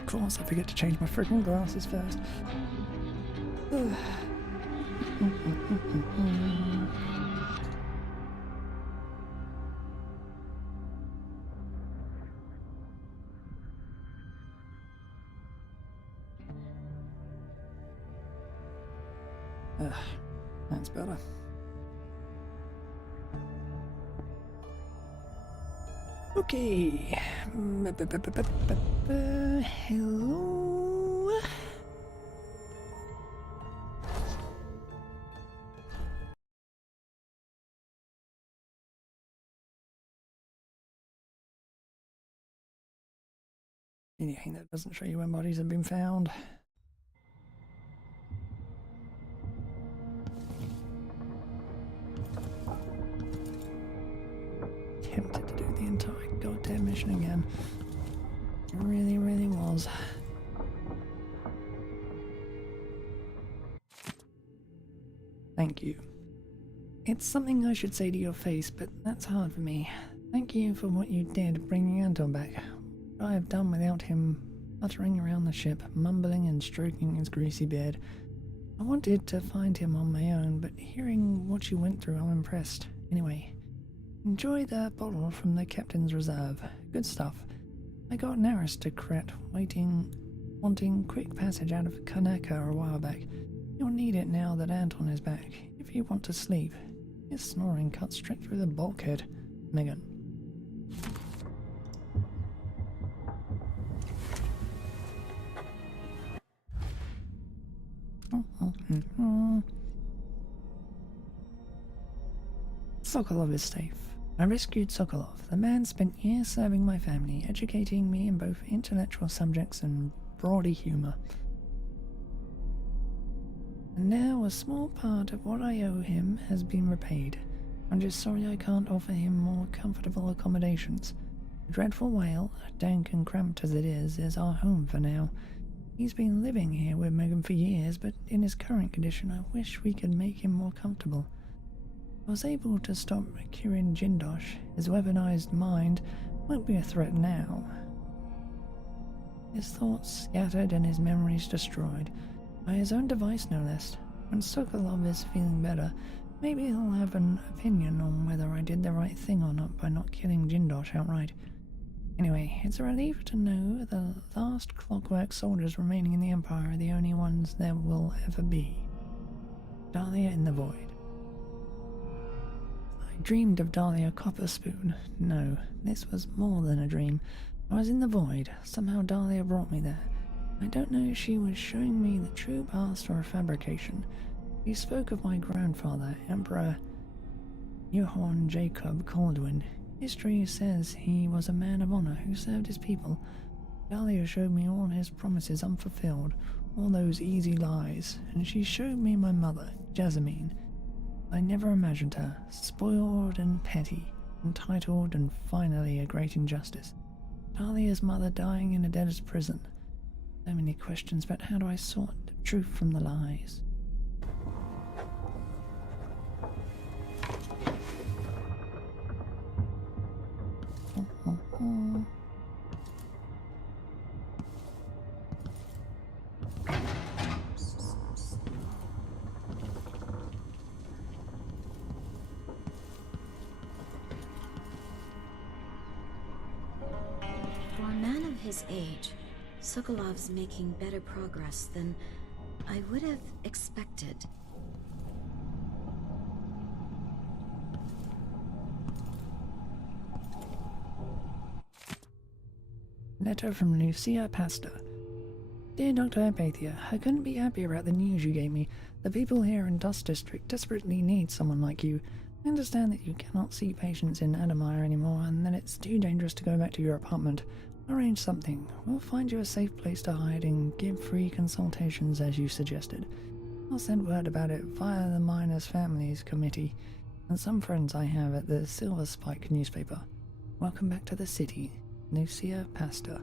Of course, I forget to change my freaking glasses first. That's better. Okay. Hello. Anything that doesn't show you when bodies have been found. Tempted to do the entire goddamn mission again. It really, really was. Thank you. It's something I should say to your face, but that's hard for me. Thank you for what you did bringing Anton back. What I have done without him fluttering around the ship, mumbling and stroking his greasy beard. I wanted to find him on my own, but hearing what you went through, I'm impressed. Anyway, enjoy the bottle from the captain's reserve. Good stuff. I got an aristocrat wanting quick passage out of Kanaka a while back. You'll need it now that Anton is back, if you want to sleep. His snoring cut straight through the bulkhead. Megan. Sokolov is safe. I rescued Sokolov. The man spent years serving my family, educating me in both intellectual subjects and broady humor. And now a small part of what I owe him has been repaid. I'm just sorry I can't offer him more comfortable accommodations. The dreadful whale, dank and cramped as it is our home for now. He's been living here with Megan for years, but in his current condition I wish we could make him more comfortable. I was able to stop Kirin Jindosh. His weaponized mind won't be a threat now. His thoughts scattered and his memories destroyed. By his own device, no less. When Sokolov is feeling better, maybe he'll have an opinion on whether I did the right thing or not by not killing Jindosh outright. Anyway, it's a relief to know the last clockwork soldiers remaining in the Empire are the only ones there will ever be. Dahlia in the Void. I dreamed of Dahlia Copperspoon. No, this was more than a dream. I was in the Void. Somehow Dahlia brought me there. I don't know if she was showing me the true past or a fabrication. She spoke of my grandfather, Emperor Johann Jacob Caldwin. History says he was a man of honor who served his people. Dahlia showed me all his promises unfulfilled, all those easy lies, and she showed me my mother, Jasmine. I never imagined her, spoiled and petty, entitled and finally a great injustice. Dahlia's mother dying in a debtor's prison. So many questions, but how do I sort the truth from the lies? For a man of his age, Sokolov's making better progress than I would have expected. Letter from Lucia Pasta. Dear Dr. Apathia, I couldn't be happier about the news you gave me. The people here in Dust District desperately need someone like you. I understand that you cannot see patients in Adamire anymore and that it's too dangerous to go back to your apartment. Arrange something. We'll find you a safe place to hide and give free consultations as you suggested. I'll send word about it via the Miners' Families Committee and some friends I have at the Silver Spike newspaper. Welcome back to the city, Lucia Pasta.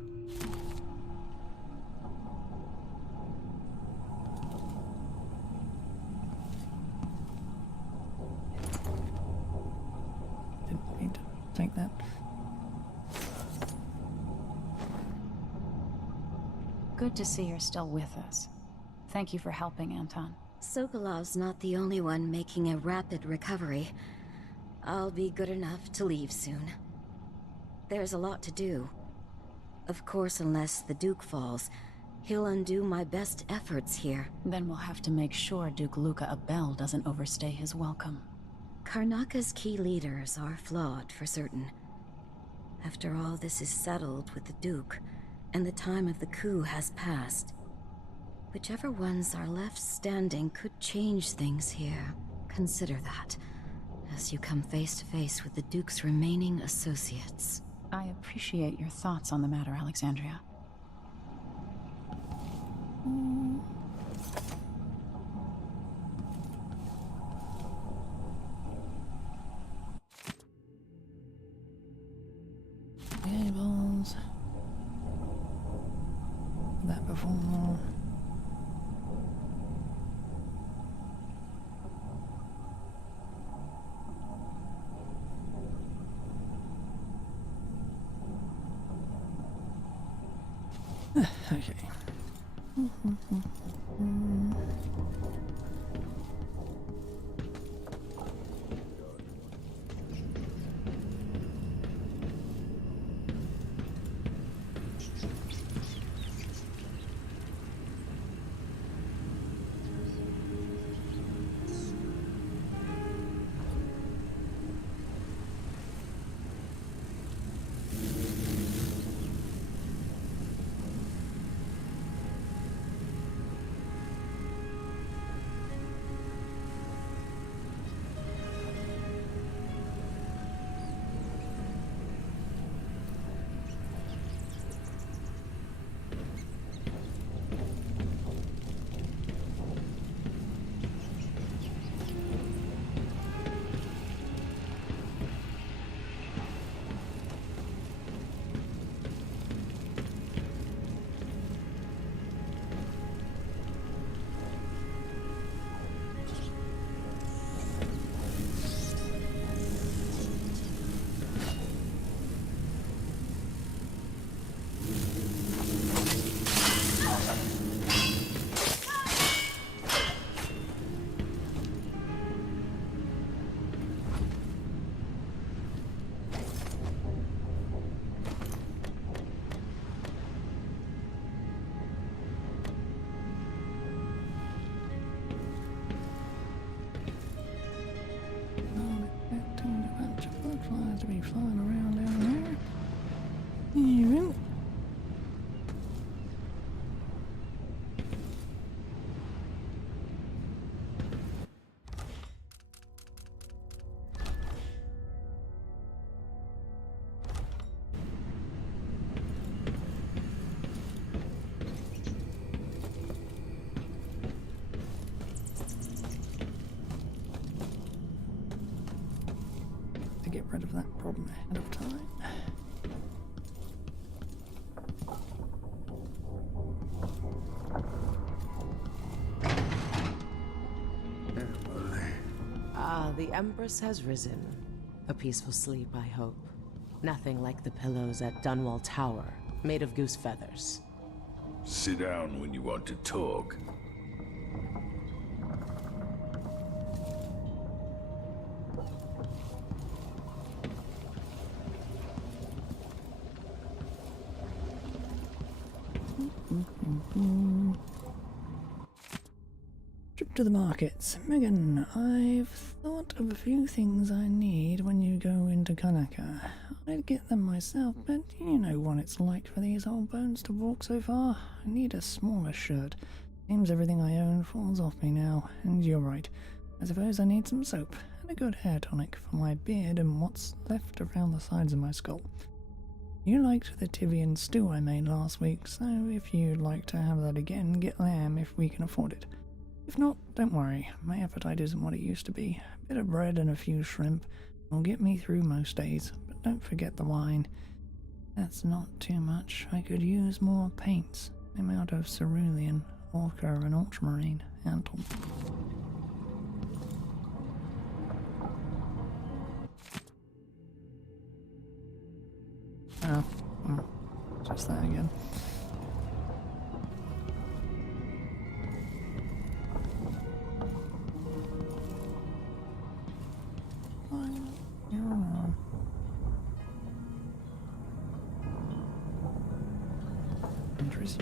Didn't mean to take that. Good to see you're still with us. Thank you for helping, Anton. Sokolov's not the only one making a rapid recovery. I'll be good enough to leave soon. There's a lot to do. Of course, unless the Duke falls, he'll undo my best efforts here. Then we'll have to make sure Duke Luca Abel doesn't overstay his welcome. Karnaka's key leaders are flawed, for certain. After all this is settled with the Duke, and the time of the coup has passed, whichever ones are left standing could change things here. Consider that, as you come face to face with the Duke's remaining associates. I appreciate your thoughts on the matter, Alexandria. Cables. That before. Okay. Flies to be flying around down there. Even. To get rid of that problem ahead of time. Ah, the Empress has risen. A peaceful sleep, I hope. Nothing like the pillows at Dunwall Tower, made of goose feathers. Sit down when you want to talk. Trip to the markets. Megan, I've thought of a few things I need when you go into Karnaka. I'd get them myself, but you know what it's like for these old bones to walk so far. I need a smaller shirt. Seems everything I own falls off me now, and you're right. I suppose I need some soap and a good hair tonic for my beard and what's left around the sides of my skull. You liked the Tivian stew I made last week, so if you'd like to have that again, get lamb if we can afford it. If not, don't worry, my appetite isn't what it used to be. A bit of bread and a few shrimp will get me through most days, but don't forget the wine. That's not too much. I could use more paints. I'm out of cerulean, ochre and ultramarine. Anton. Oh, just that again. worries.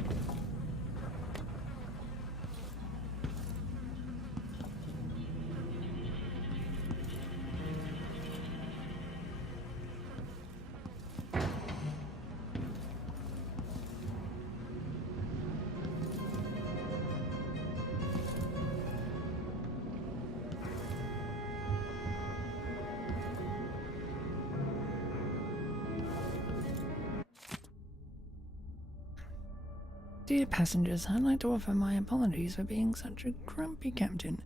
Dear passengers, I'd like to offer my apologies for being such a grumpy captain.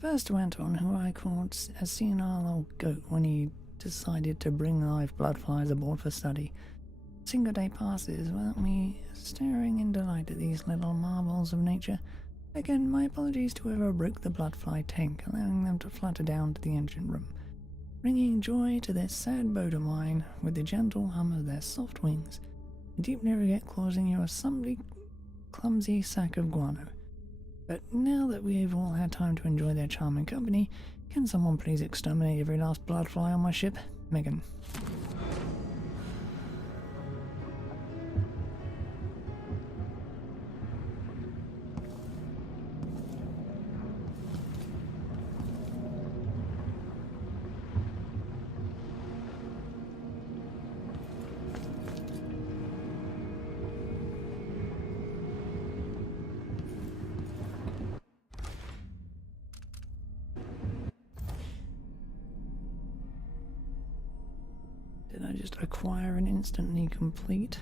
First to Anton, who I called a senile old goat when he decided to bring live bloodflies aboard for study. A single day passes without me staring in delight at these little marvels of nature. Again, my apologies to whoever broke the bloodfly tank, allowing them to flutter down to the engine room, bringing joy to this sad boat of mine with the gentle hum of their soft wings, a deep never-get causing you a somebly clumsy sack of guano. But now that we've all had time to enjoy their charming company, can someone please exterminate every last bloodfly on my ship? Megan. Did I just acquire an instantly complete?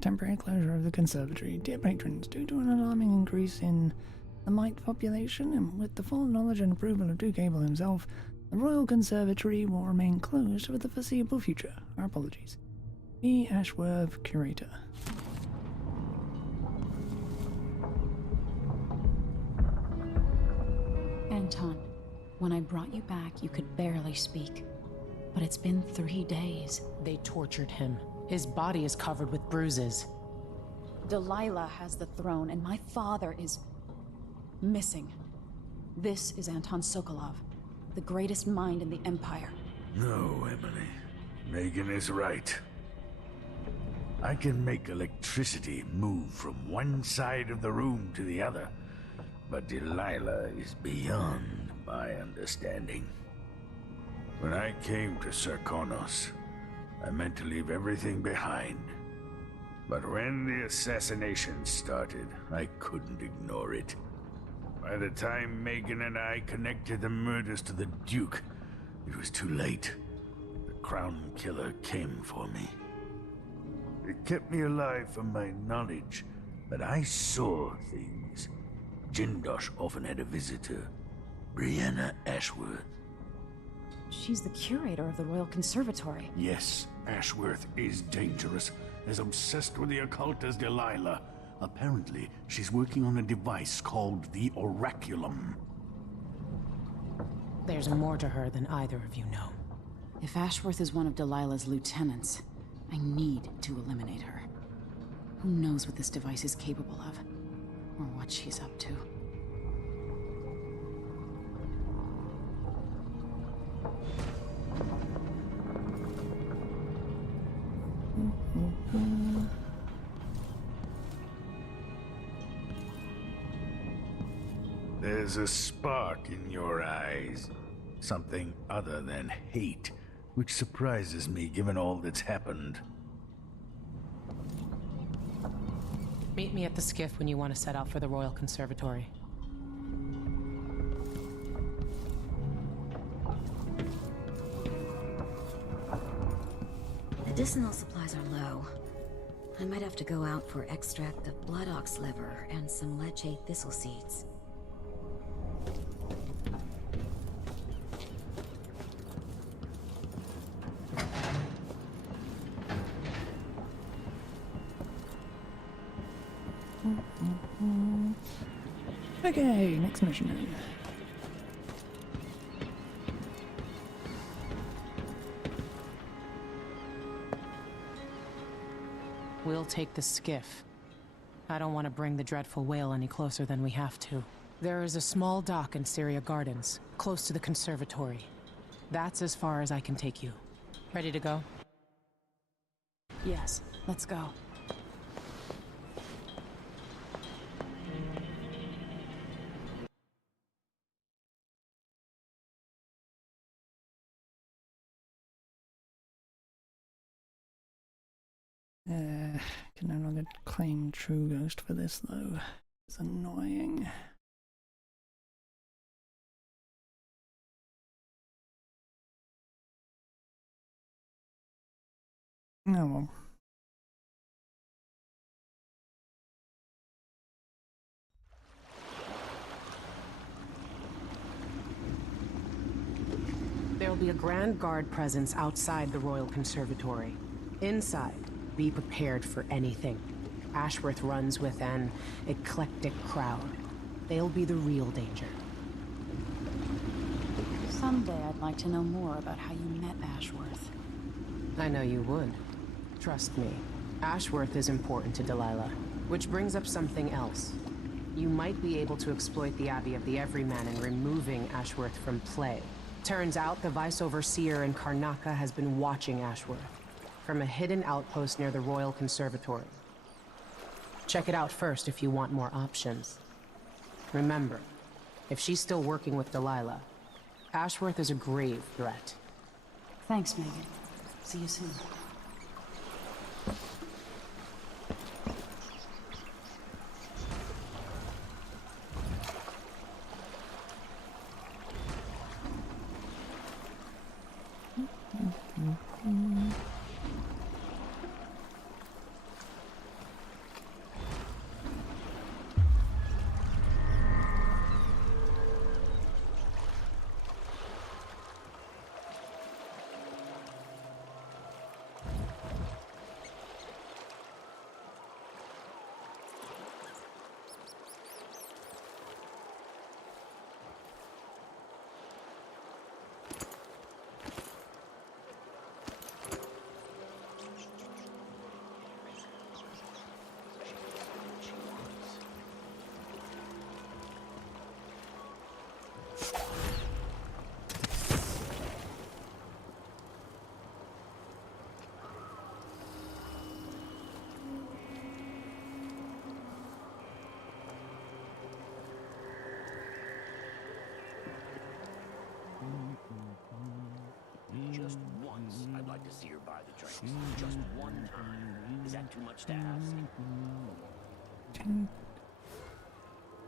Temporary closure of the conservatory. Dear patrons, due to an alarming increase in the mite population, and with the full knowledge and approval of Duke Abel himself, the Royal Conservatory will remain closed for the foreseeable future. Our apologies. B. Ashworth, Curator. Anton, when I brought you back, you could barely speak. But it's been 3 days. They tortured him. His body is covered with bruises. Delilah has the throne, and my father is missing. This is Anton Sokolov, the greatest mind in the Empire. No, Emily. Megan is right. I can make electricity move from one side of the room to the other, but Delilah is beyond my understanding. When I came to Sarkonos, I meant to leave everything behind. But when the assassination started, I couldn't ignore it. By the time Megan and I connected the murders to the Duke, it was too late. The Crown Killer came for me. It kept me alive from my knowledge, but I saw things. Jindosh often had a visitor, Brianna Ashworth. She's the curator of the Royal Conservatory. Yes, Ashworth is dangerous, as obsessed with the occult as Delilah. Apparently, she's working on a device called the Oraculum. There's more to her than either of you know. If Ashworth is one of Delilah's lieutenants, I need to eliminate her. Who knows what this device is capable of, or what she's up to. There's a spark in your eyes. Something other than hate, which surprises me given all that's happened. Meet me at the skiff when you want to set out for the Royal Conservatory. Medicinal supplies are low. I might have to go out for extract of blood ox liver and some leche thistle seeds. Okay, next mission then. We'll take the skiff. I don't want to bring the dreadful whale any closer than we have to. There is a small dock in Syria Gardens, close to the conservatory. That's as far as I can take you. Ready to go? Yes, let's go. Can no longer claim True Ghost for this though. It's annoying. Oh well. There'll be a Grand Guard presence outside the Royal Conservatory. Inside, be prepared for anything. Ashworth runs with an eclectic crowd. They'll be the real danger. Someday I'd like to know more about how you met Ashworth. I know you would. Trust me. Ashworth is important to Delilah. Which brings up something else. You might be able to exploit the Abbey of the Everyman in removing Ashworth from play. Turns out the Vice Overseer in Karnaca has been watching Ashworth from a hidden outpost near the Royal Conservatory. Check it out first if you want more options. Remember, if she's still working with Delilah, Ashworth is a grave threat. Thanks, Megan. See you soon. Just once, I'd like to see her buy the drinks. Just one time. Is that too much to ask?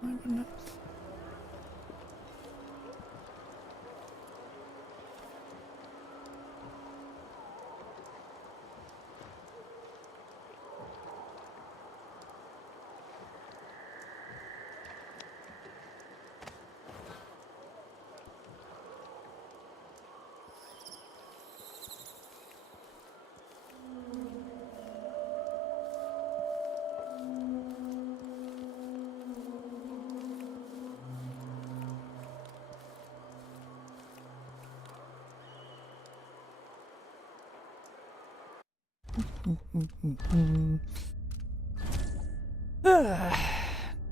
Why wouldn't it?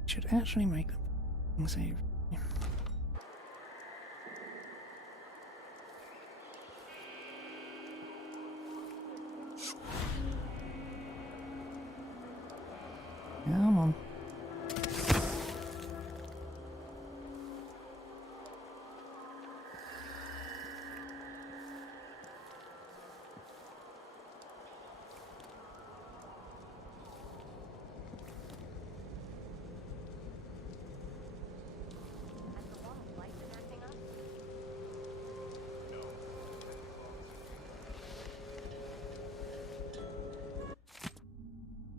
Should actually make the save. Come on.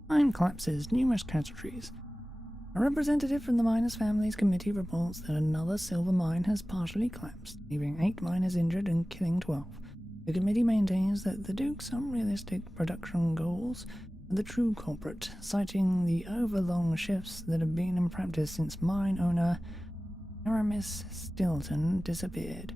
Mine collapses numerous casualties. A representative from the miners' families committee reports that another silver mine has partially collapsed, leaving 8 miners injured and killing 12. The committee maintains that the Duke's unrealistic production goals the true culprit, citing the overlong shifts that have been in practice since mine owner Aramis Stilton disappeared.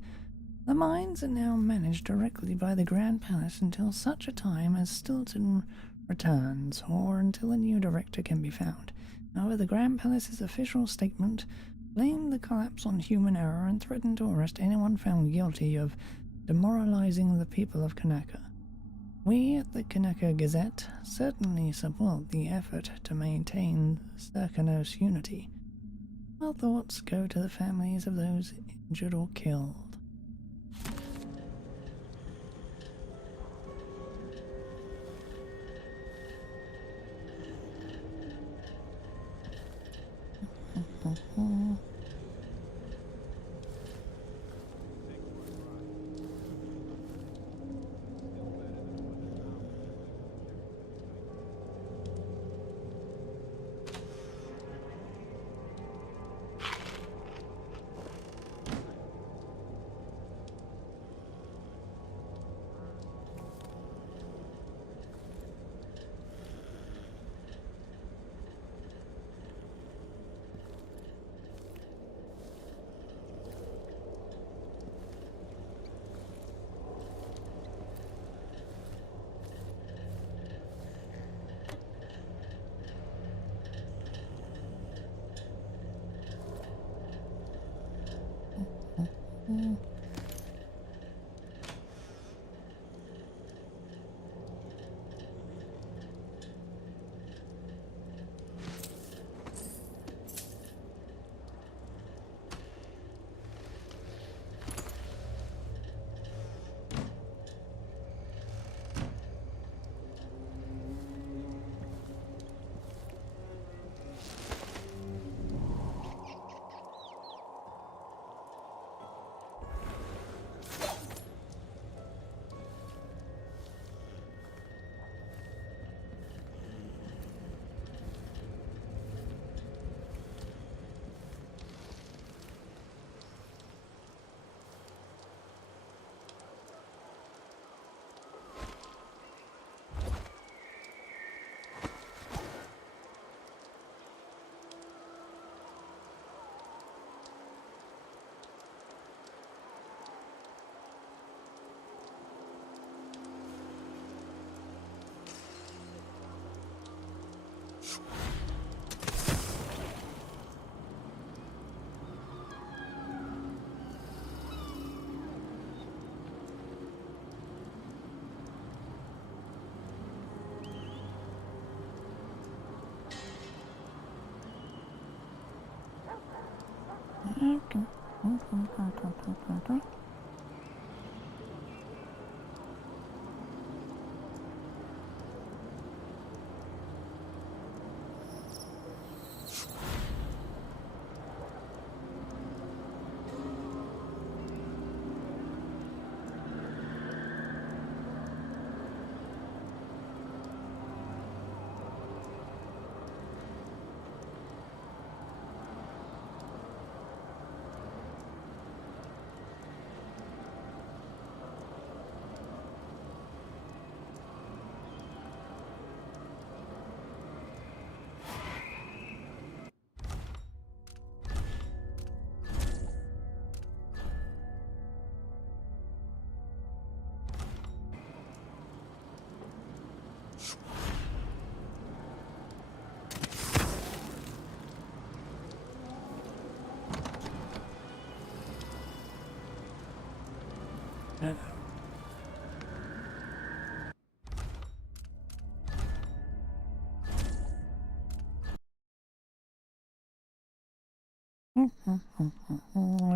The mines are now managed directly by the Grand Palace until such a time as Stilton returns, or until a new director can be found. However, the Grand Palace's official statement blamed the collapse on human error and threatened to arrest anyone found guilty of demoralizing the people of Kanaka. We at the Kanaka Gazette certainly support the effort to maintain Serkanos unity. Our thoughts go to the families of those injured or killed.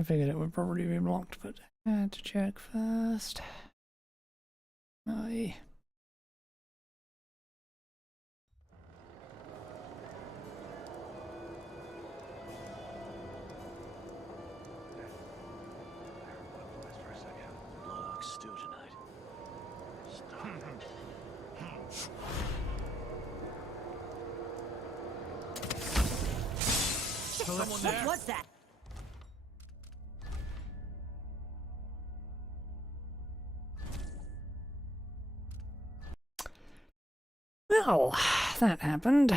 I figured it would probably be blocked, but I had to check first. Aye. Blow stew tonight. Someone there? What's that? Well, that happened.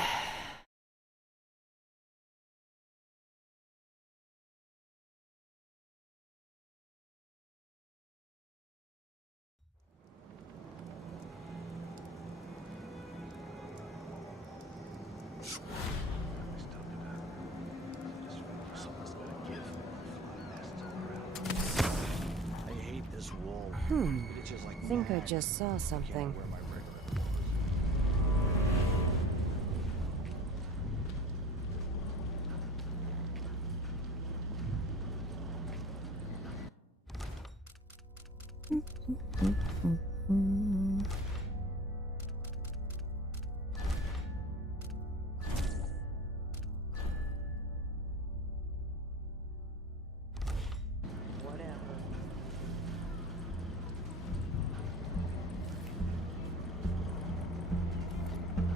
I think I just saw something.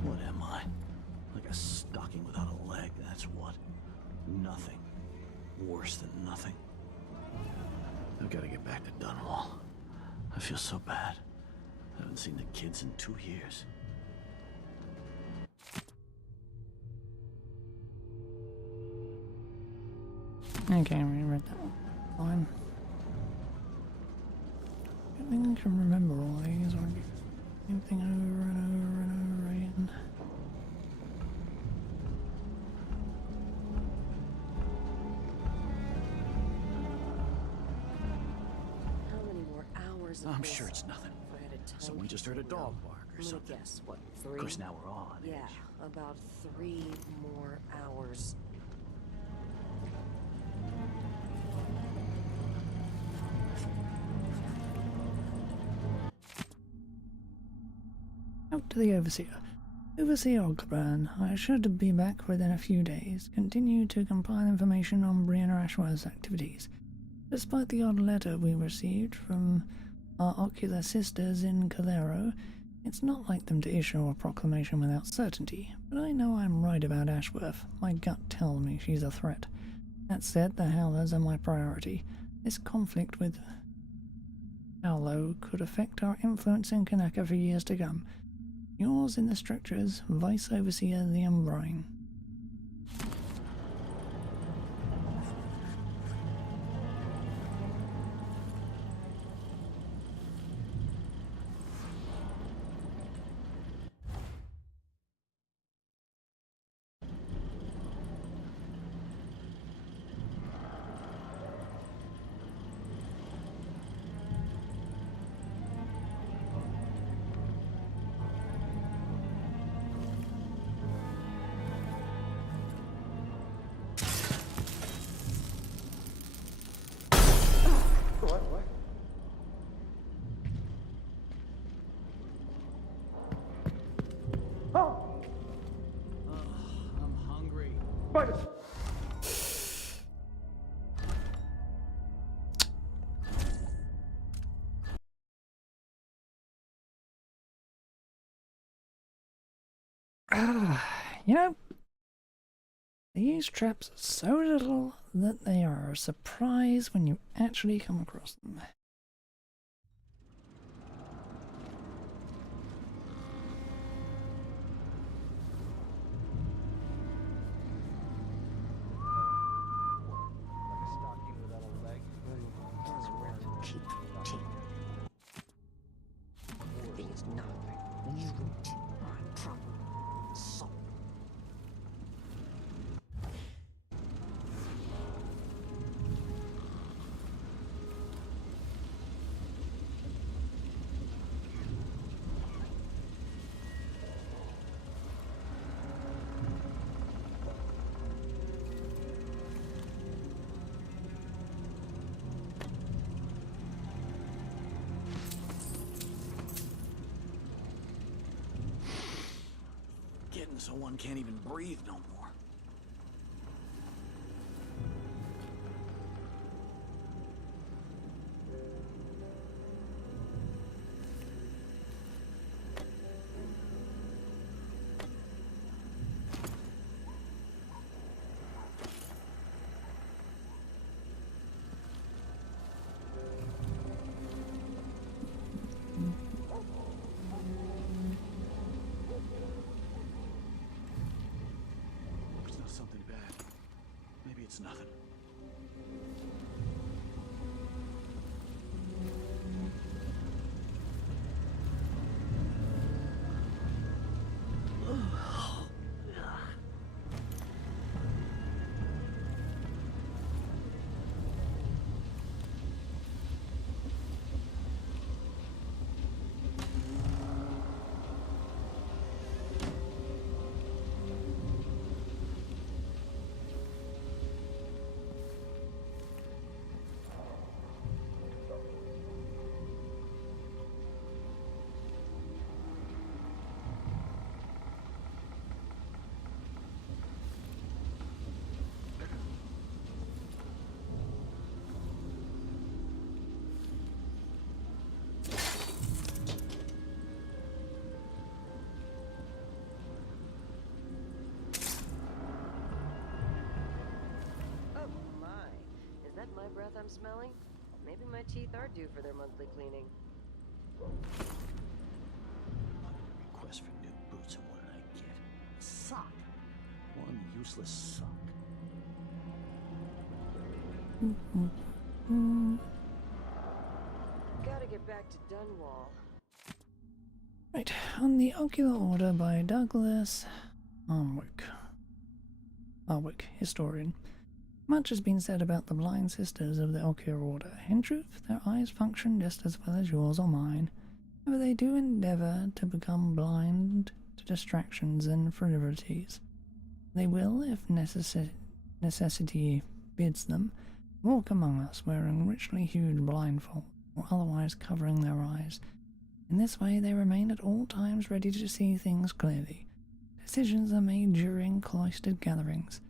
What am I? Like a stocking without a leg, that's what. Nothing. Worse than nothing. I've got to get back to Dunwall. I feel so bad. I haven't seen the kids in 2 years. Okay, we read that one. Fine. I don't think I can remember all these, or do same thing over and over and over again. How many more hours of I'm this sure it's nothing. if I had a time So we just heard a machine now? dog bark or I'm gonna something. guess, what, Of 3? course, now we're all on Yeah, edge. about 3 more hours. Out to the Overseer. Overseer Ogburn, I should be back within a few days. Continue to compile information on Brianna Ashworth's activities. Despite the odd letter we received from our ocular sisters in Calero, it's not like them to issue a proclamation without certainty, but I know I'm right about Ashworth. My gut tells me she's a threat. That said, the Howlers are my priority. This conflict with Howlo could affect our influence in Kanaka for years to come. Yours in the structures, Vice Overseer the Umbrine. You know, these traps are so little that they are a surprise when you actually come across them. Keep cheap. The thing is not new to my problem. So. Getting so one can't even breathe no more. It's nothing. Oh my. Is that my breath I'm smelling? Maybe my teeth are due for their monthly cleaning. Request for new boots, and what did I get? A sock. One useless sock. Gotta get back to Dunwall. Right, on the Ocular Order by Douglas Arnwick, historian. Much has been said about the blind sisters of the Ocular Order. In truth, their eyes function just as well as yours or mine. However, they do endeavor to become blind to distractions and frivolities. They will, if necessity bids them, walk among us wearing richly hued blindfolds or otherwise covering their eyes. In this way, they remain at all times ready to see things clearly. Decisions are made during cloistered gatherings,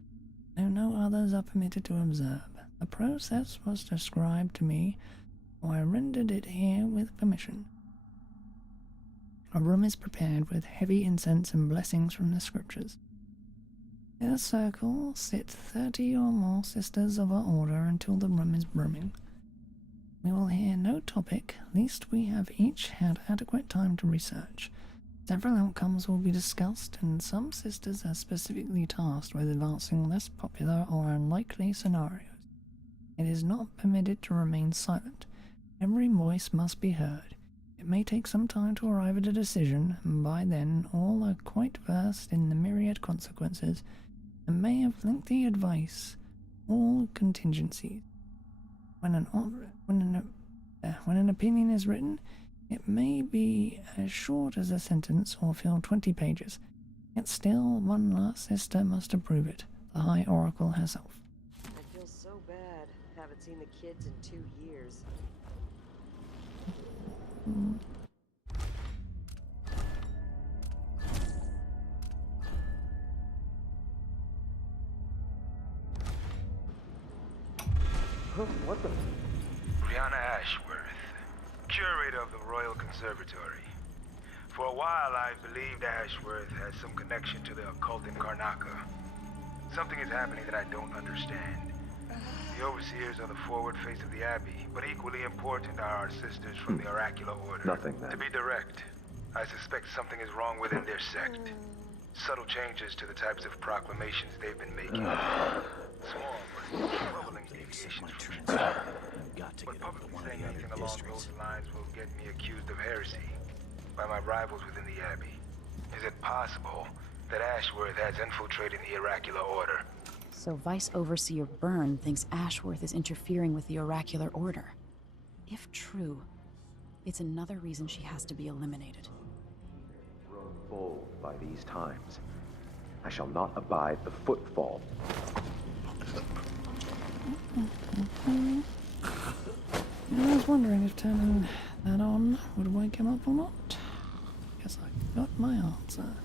though no others are permitted to observe. The process was described to me, so I rendered it here with permission. A room is prepared with heavy incense and blessings from the scriptures. In a circle sit 30 or more sisters of our order until the room is brimming. We will hear no topic, lest we have each had adequate time to research. Several outcomes will be discussed, and some sisters are specifically tasked with advancing less popular or unlikely scenarios. It is not permitted to remain silent. Every voice must be heard. It may take some time to arrive at a decision, and by then all are quite versed in the myriad consequences, and may have lengthy advice, all contingencies. When an opinion is written, it may be as short as a sentence or fill 20 pages. Yet still, one last sister must approve it, the High Oracle herself. I feel so bad. Haven't seen the kids in 2 years. What the? Brianna Ashworth, curator of the Royal Conservatory. For a while, I believed Ashworth has some connection to the occult in Karnaca. Something is happening that I don't understand. The overseers are the forward face of the Abbey, but equally important are our sisters from the Oracular Order. Nothing then. To be direct, I suspect something is wrong within their sect. Subtle changes to the types of proclamations they've been making. Small, but troubling deviations from tradition. But publicly saying anything along those lines will get me accused of heresy by my rivals within the Abbey. Is it possible that Ashworth has infiltrated the Oracular Order? So Vice Overseer Byrne thinks Ashworth is interfering with the Oracular Order. If true, it's another reason she has to be eliminated. Grown bold by these times. I shall not abide the footfall. I was wondering if turning that on would wake him up or not. Guess I got my answer.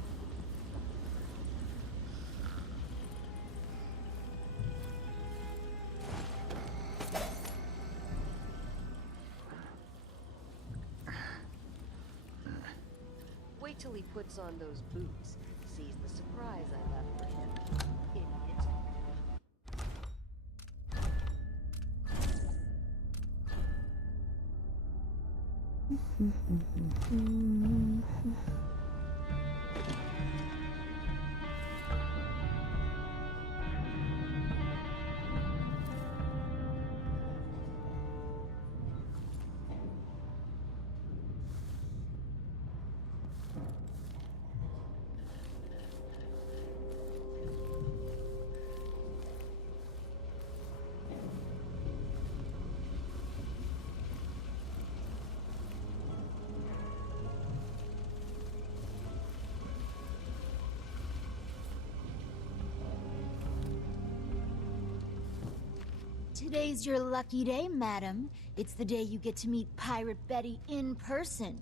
Wait till he puts on those boots. Sees the surprise I left for him. Idiot. Today's your lucky day, madam. It's the day you get to meet Pirate Betty in person.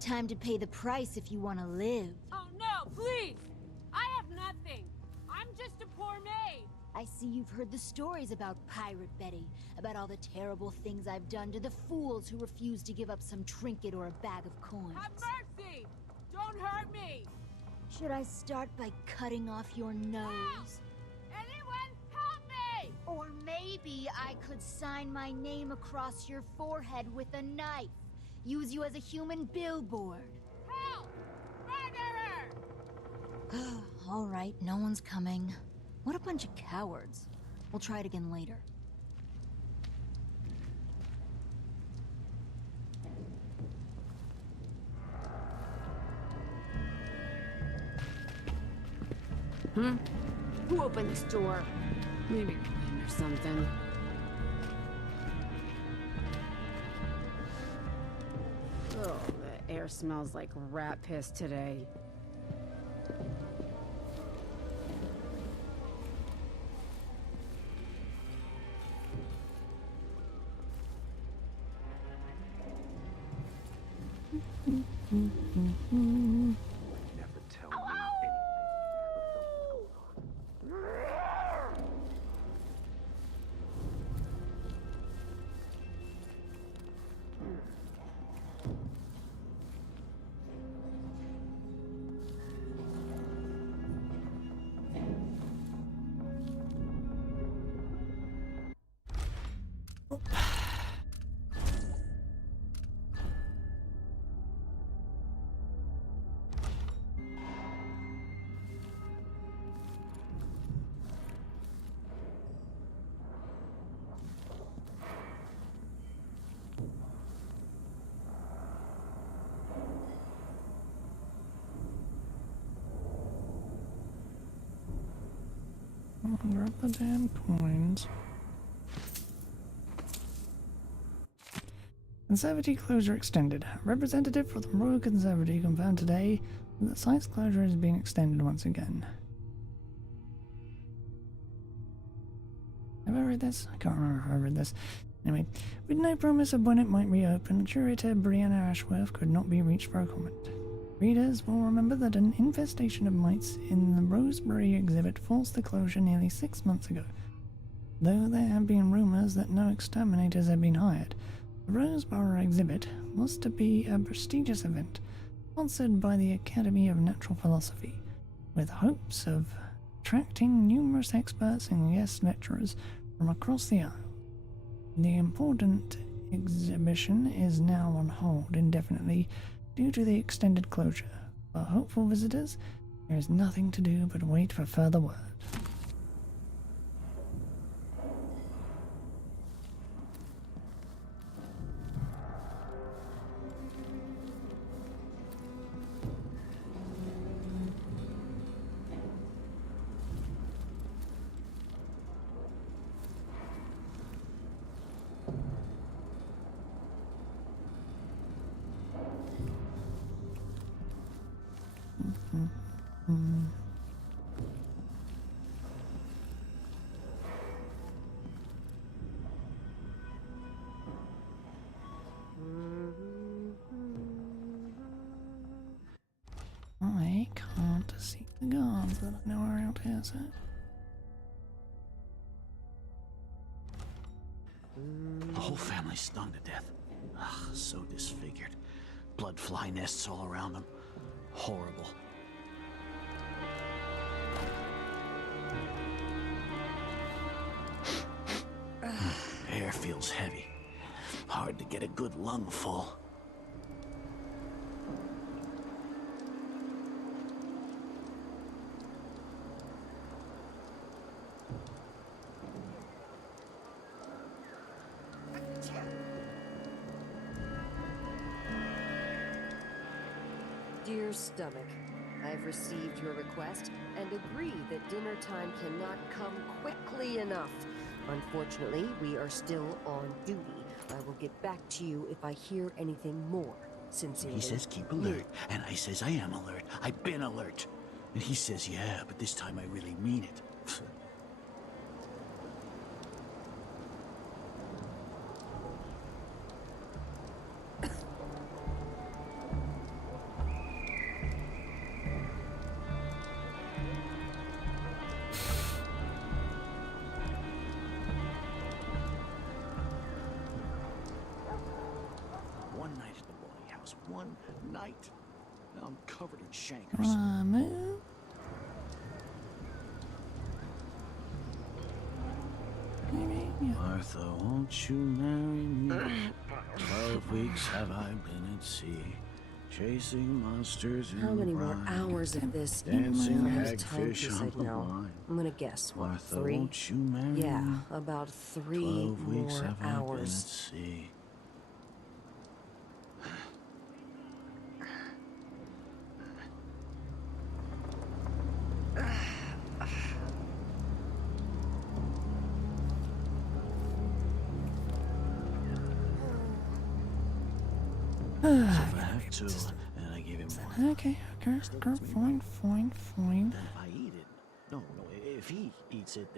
Time to pay the price if you want to live. Oh no, please! I have nothing. I'm just a poor maid. I see you've heard the stories about Pirate Betty, about all the terrible things I've done to the fools who refuse to give up some trinket or a bag of coins. Have mercy! Don't hurt me! Should I start by cutting off your nose? Help! Anyone, help me! Or maybe I could sign my name across your forehead with a knife. Use you as a human billboard. Help! Murderer! All right, no one's coming. What a bunch of cowards. We'll try it again later. Who opened this door? Maybe Glenn or something. Oh, the air smells like rat piss today. Never tell me anything but something's going on. Grab the damn coins. Conservatory closure extended. A representative for the Royal Conservatory confirmed today that the site's closure has been extended once again. Have I read this? I can't remember if I read this. Anyway, with no promise of when it might reopen, curator Brianna Ashworth could not be reached for a comment. Readers will remember that an infestation of mites in the Rosebery exhibit forced the closure nearly 6 months ago. Though there have been rumours that no exterminators have been hired, the Roseborough exhibit was to be a prestigious event, sponsored by the Academy of Natural Philosophy, with hopes of attracting numerous experts and guest lecturers from across the Isle. The important exhibition is now on hold indefinitely due to the extended closure. For hopeful visitors, there is nothing to do but wait for further word. I can't see the guards that I know are out here, so... The whole family's stung to death. Ugh, so disfigured. Blood fly nests all around them. Horrible. Air feels heavy. Hard to get a good lungful. Dear Stomach, I've received your request and agree that dinner time cannot come quickly enough. Unfortunately, we are still on duty. I will get back to you if I hear anything more. Sincerely. He says keep alert, and I says I am alert. I've been alert. And he says, yeah, but this time I really mean it. one night. Now I'm covered in chancres. Come on, move. Martha, won't you marry me? 12 weeks have I been at sea, chasing monsters in How many the more brine, hours of this? dancing How much hagfish timepiece on I'd the know? line. I'm gonna guess, what, Martha, 3? won't you marry Yeah, me? about 3 12 weeks more have I been at hours. sea. So if I have 2, and I give him 1. Okay, fine. Then if I eat it, no, if he eats it,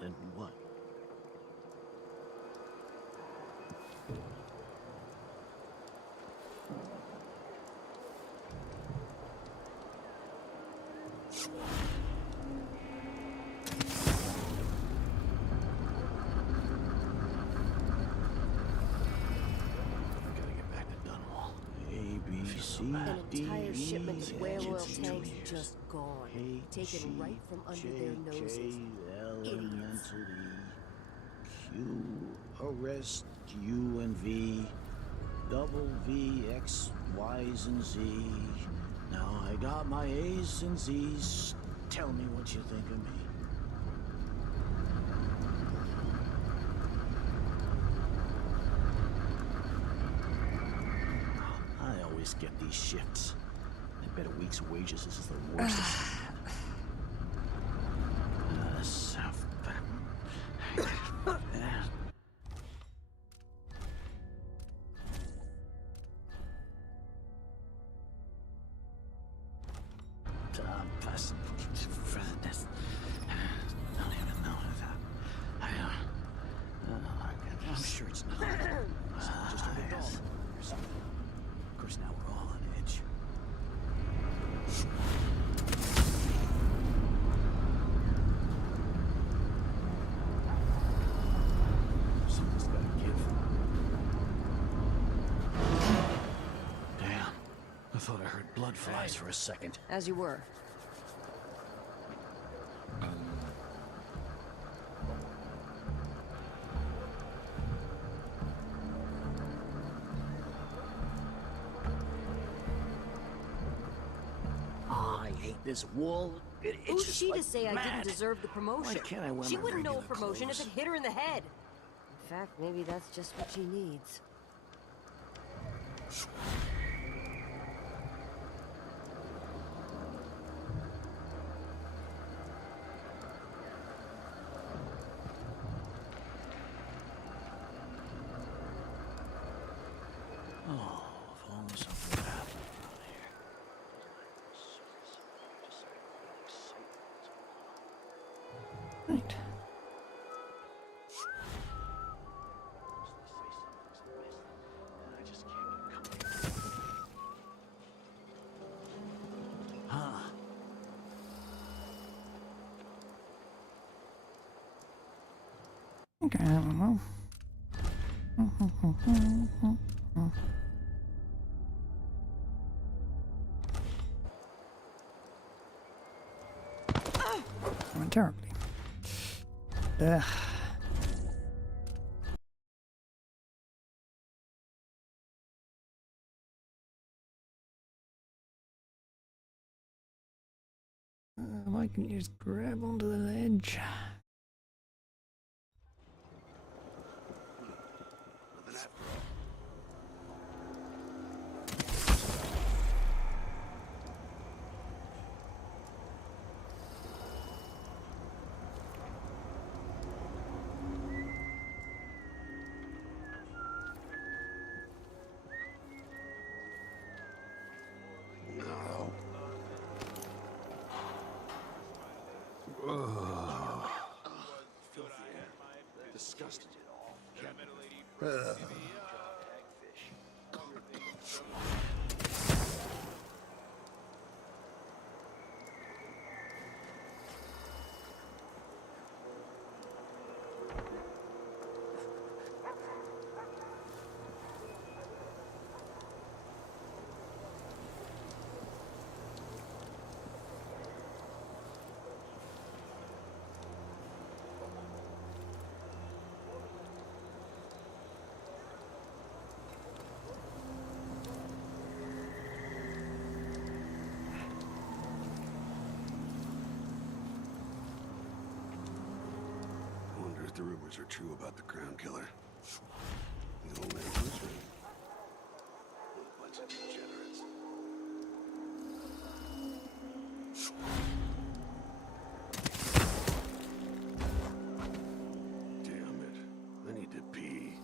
then what? An entire shipment of whale oil tanks just gone, taken right from under their noses. Idiots. Q, arrest U and V, double V, X, Y's and Z. Now I got my A's and Z's. Tell me what you think of me. I always get these shifts. I bet a week's wages. This is the worst. I'm sure it's not. Just a doll or something. Of course, now we're all on edge. Something's gotta give. Damn. I thought I heard blood flies for a second. As you were. I hate this wool. It's Who's just she like to say I mad. didn't deserve the promotion? Why can't I wear She my wouldn't know a regular promotion clothes? if it hit her in the head. In fact, maybe that's just what she needs. Oh, if only something would happen around here. Right. Huh. Okay, I don't know. I went terribly. Ugh. Why can't you just grab onto the ledge? Disgusting. rumors are true about the Crown Killer. The old man was right. A bunch of degenerates. Damn it. I need to pee.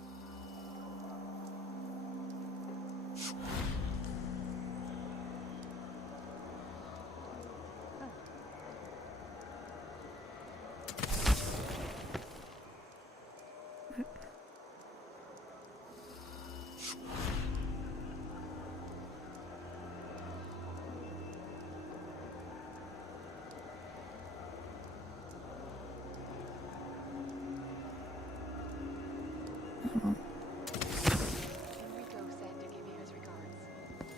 Enrico said to give you his regards.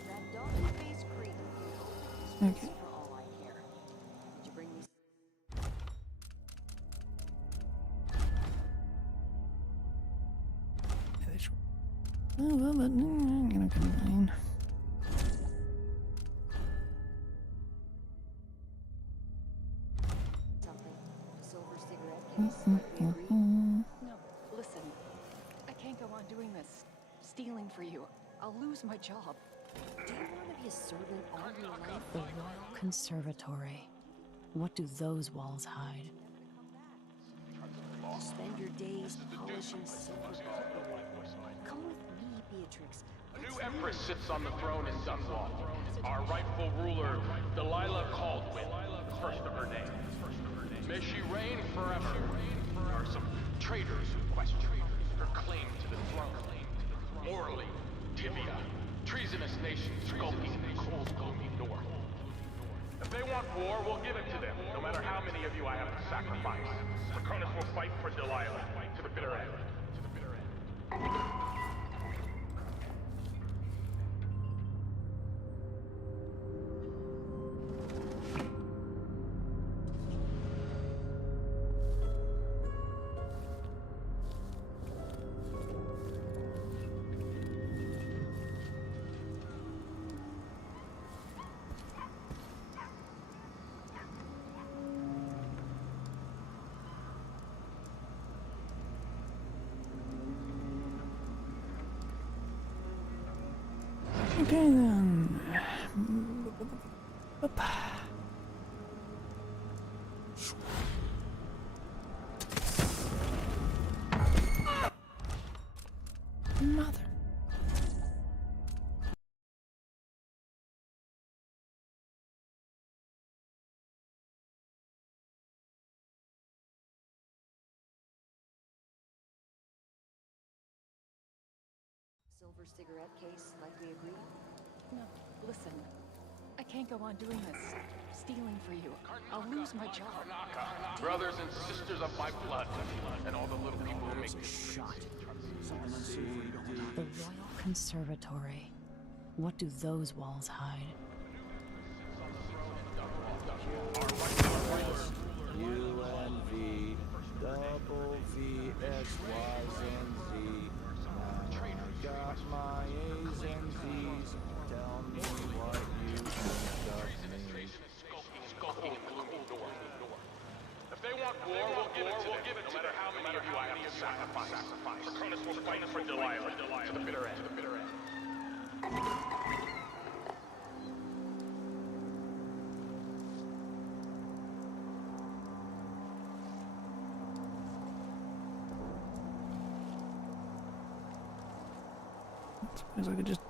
That doggy face creep. Okay. For all I care. Did you bring me? Oh, well, but I'm gonna complain. Something. A silver cigarette case, like we agreed? No, listen. I can't go on doing this. Stealing for you. I'll lose my job. Do you want to be a servant all your life? The Royal Conservatory. What do those walls hide? Spend your days polishing silver cutlery. Come with me, Beatrix. A new empress sits on the throne in Dunwall. Our rightful ruler, Delilah Caldwin, first of her name. May she reign forever. There are some traitors who question her claim to the throne. Morally, tibia, treasonous nations skulking in the cold, gloomy north. If they want war, we'll give it to them, no matter how many of you I have to sacrifice. Draconis will fight for Delilah to the bitter end. Okay then. Mother. Silver cigarette case, like we agreed? No, listen. I can't go on doing this. Stealing for you. I'll lose my job. Brothers and sisters of my blood, and all the little people who make me Shot. Something unsavory going on. The Royal Conservatory. What do those walls hide? UNV, double V, X, Y, and Z. Now I got my A's and Z's. Tell me what you think of me. skulking in the gloomy north. If they want war, we'll give it to them, no matter how many of you I have to sacrifice. Draconis will fight for Delilah to the bitter end. I suppose I could just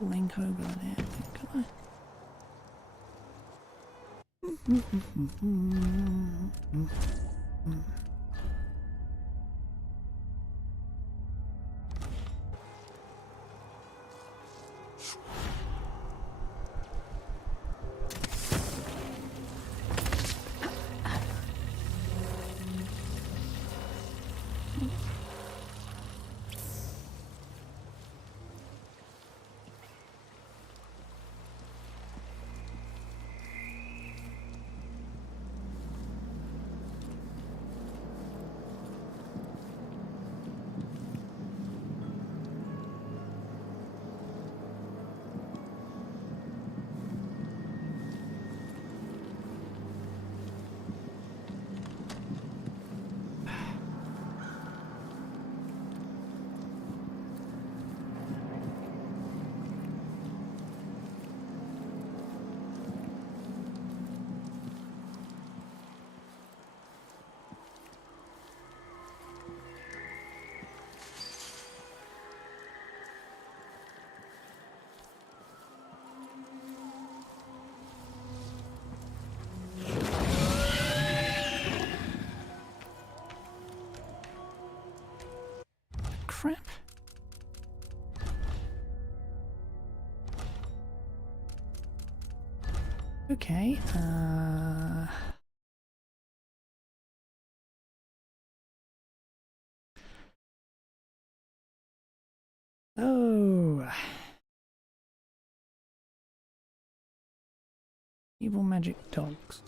link over there, could I? crap. Okay, oh. Evil magic dogs.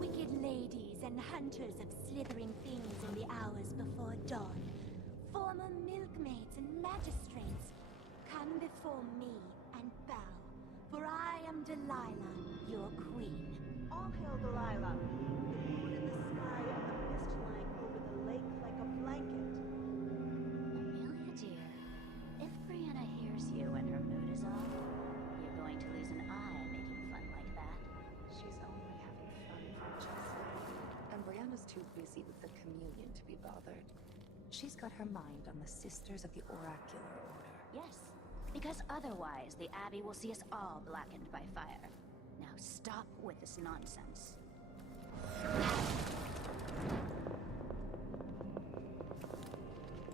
Wicked ladies and hunters of slithering things in the hours before dawn, former milkmaids and magistrates, come before me and bow, for I am Delilah, your queen. All hail Delilah, the moon in the sky and the mist lying over the lake like a blanket. Amelia, dear, if Brianna hears you when her mood is off, you're going to lose an eye making fun like that. She's only having fun for just now. And Brianna's too busy with the communion to be bothered. She's got her mind on the Sisters of the Oracular Order. Yes, because otherwise the Abbey will see us all blackened by fire. Now stop with this nonsense.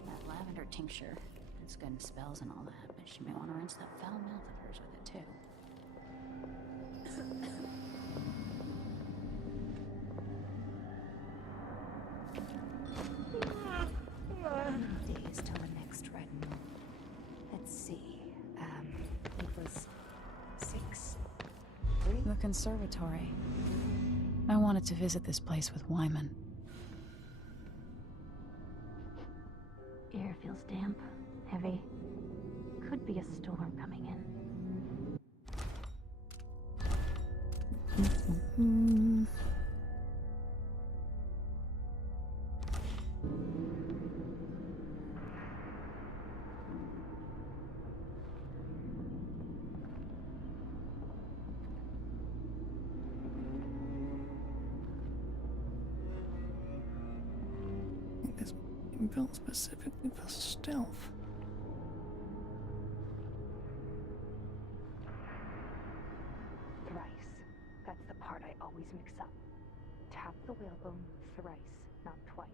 That lavender tincture, it's good in spells and all that, but she may want to rinse that foul mouth of hers with it too. conservatory. I wanted to visit this place with Wyman. Air feels damp, heavy. Could be a storm coming in. This was built specifically for stealth. Thrice. That's the part I always mix up. Tap the whalebone thrice, not twice.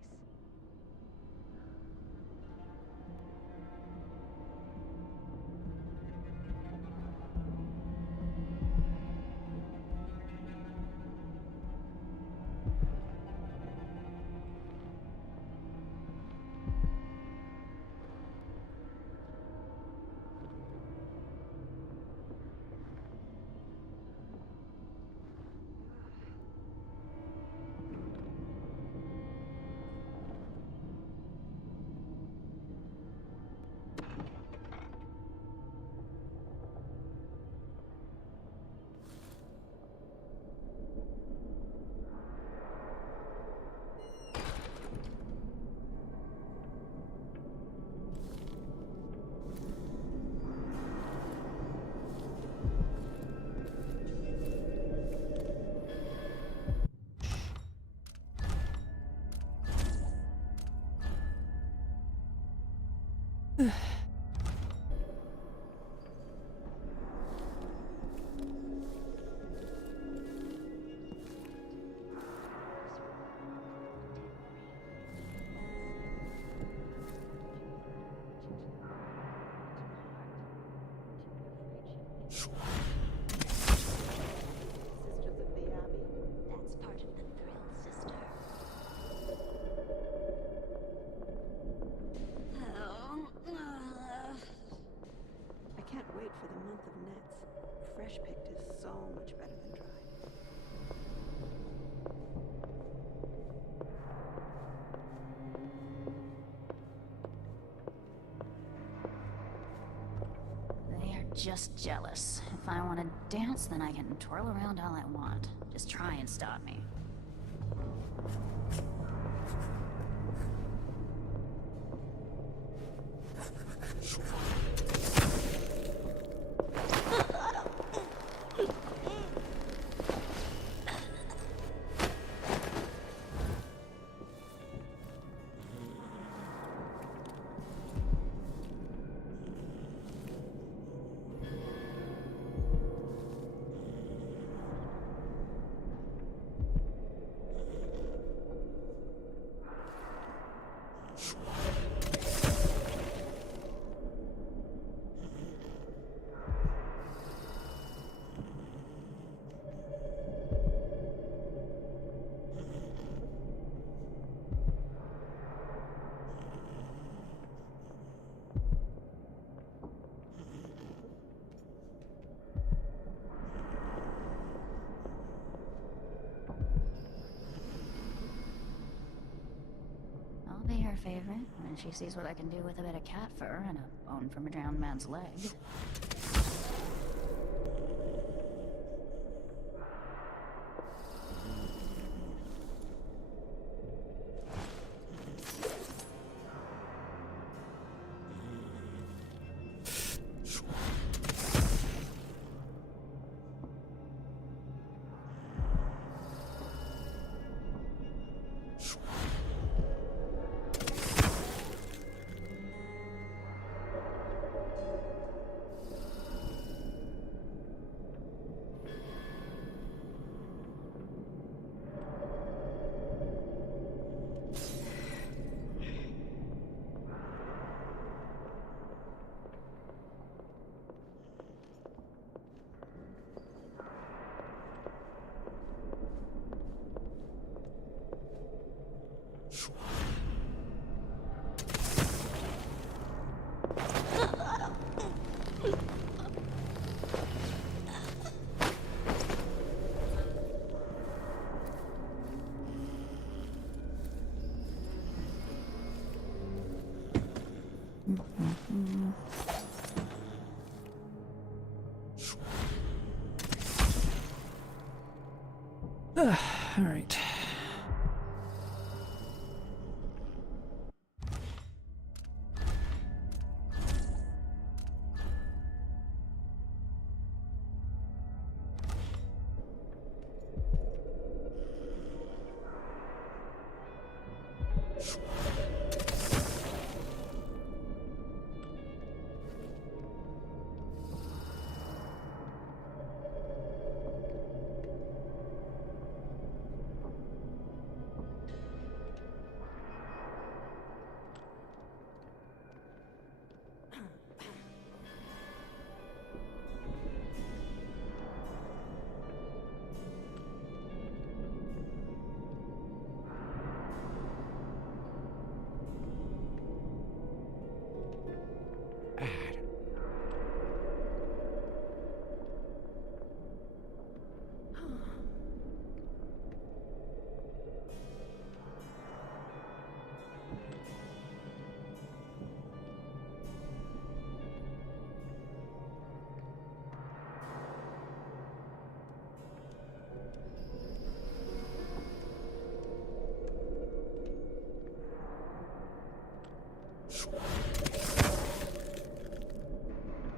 That's part of the thrill, sister. I can't wait for the month of nets. Fresh picked is so much better than dry. They are just jealous. If I want to dance, then I can twirl around all I want. Just try and stop me. I'll be her favorite when she sees what I can do with a bit of cat fur and a bone from a drowned man's leg. Alright.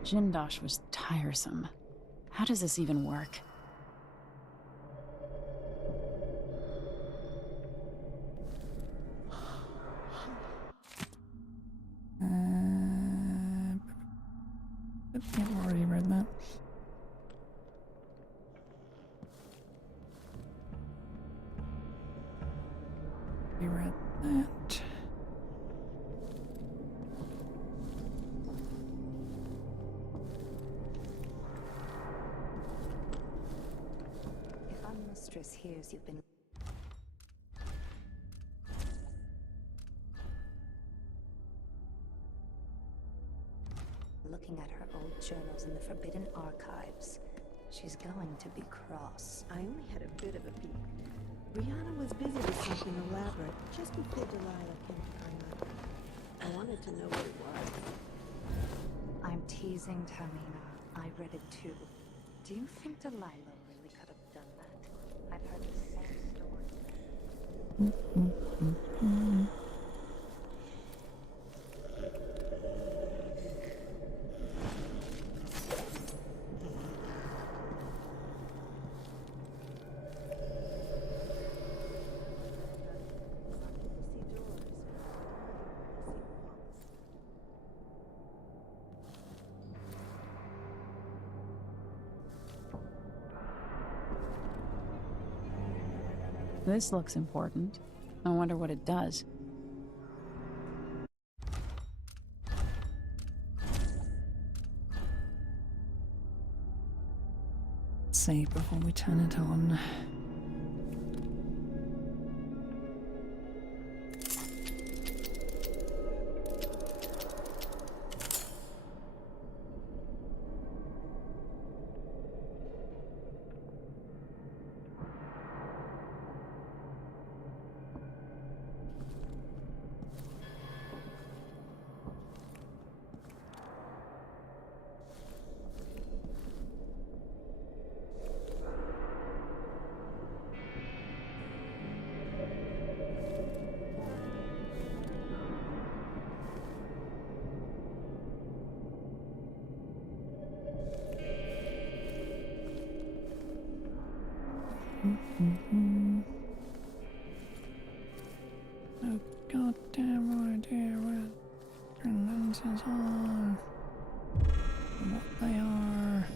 Jindosh was tiresome. How does this even work? I've already read that. We read that. If our mistress hears you've been looking at her old journals in the Forbidden Archives, she's going to be cross. I only had a bit of a peek. Brianna was busy with something elaborate just before Delilah came to our mother. I wanted to know what it was. I'm teasing, Tamina. I read it too. Do you think Delilah really could have done that? I've heard the same story. This looks important. I wonder what it does. Save before we turn it on. No goddamn idea what lenses are, and what they are.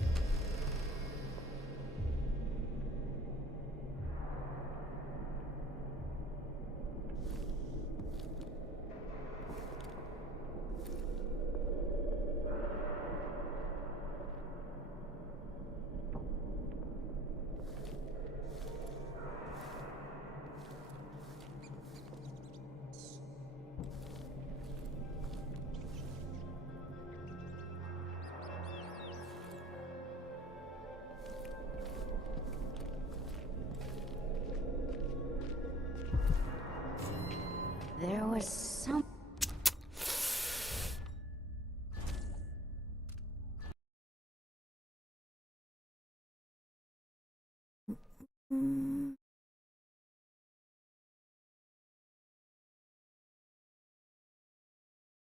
There was some...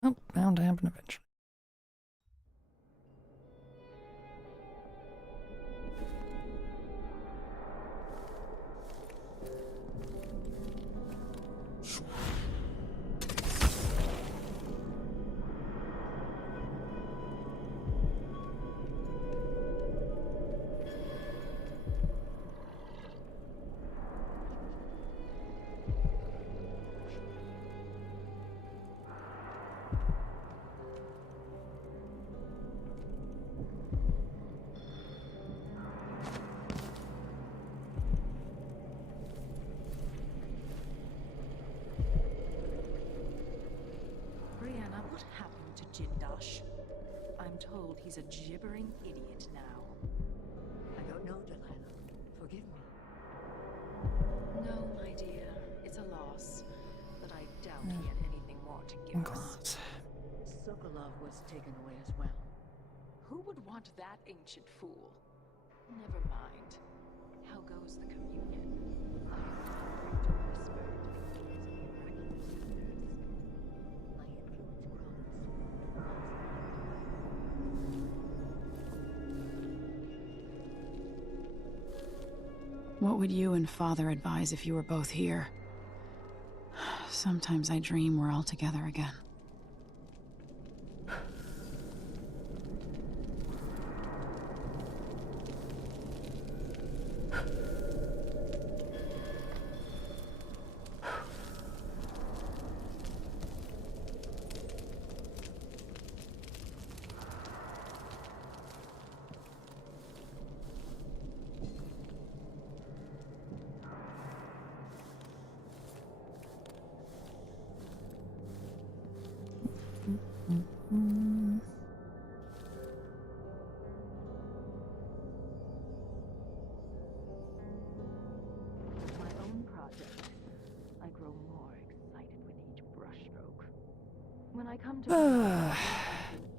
Oh, bound to happen eventually. Brianna, what happened to Jindosh? I'm told he's a gibbering idiot now. I don't know, Delilah. Forgive me. No, my dear. It's a loss. But I doubt he had anything more to give us. Sokolov was taken away as well. Who would want that ancient fool? Never mind. How goes the communion? I am to whisper to the ears of the oracular sisters. My influence grows. What would you and Father advise if you were both here? Sometimes I dream we're all together again. My own project. I grow more excited with each brushstroke. When I come to an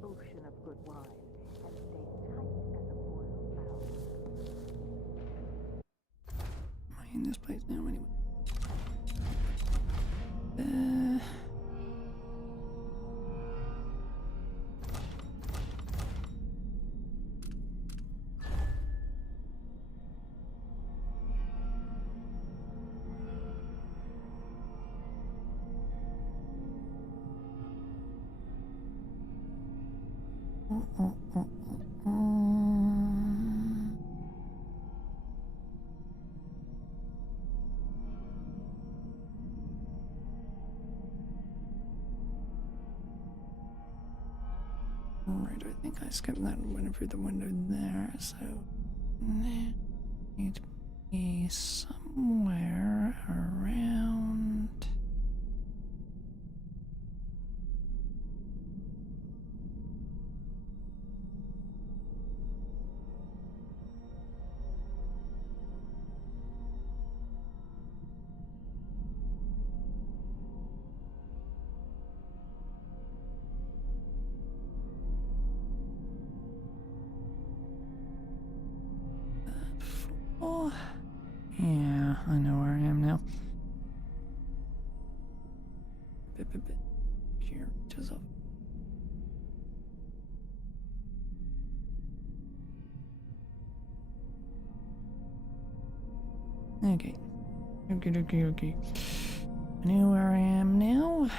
ocean of good wine and stay tight as a boiled fowl. Am I in this place now anyway? Alright, I think I skipped that and went through the window there, so need to be somewhere around. Oh, yeah, I know where I am now. Here, just up. Okay. Okay. I know where I am now.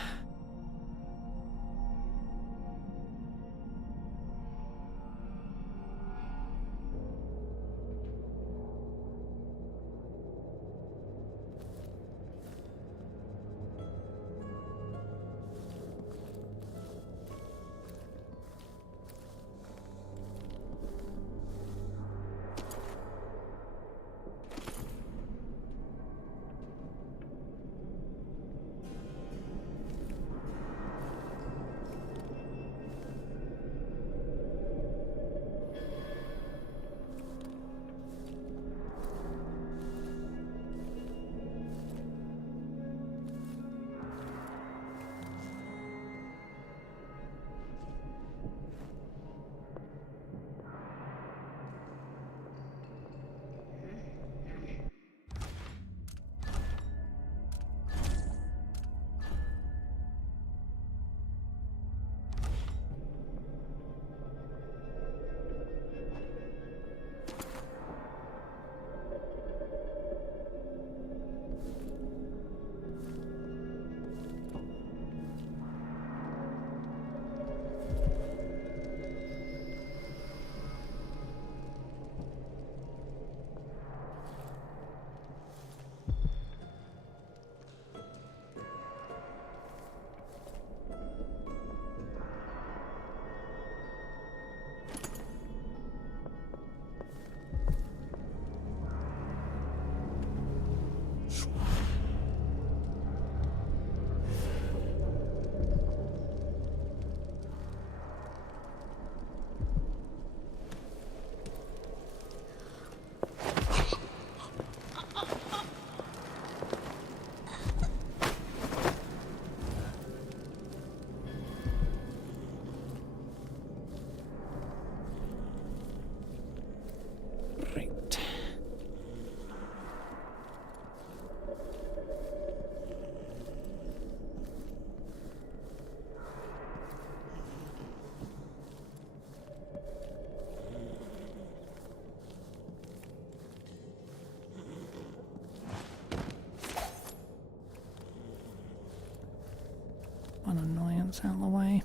one annoyance out of the way.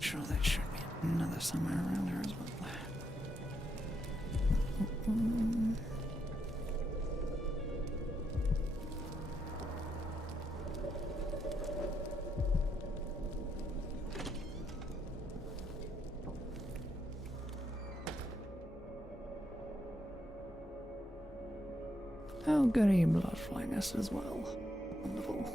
Sure, there should be another somewhere around there as well. Oh, goody, bloodfly nest as well. Wonderful.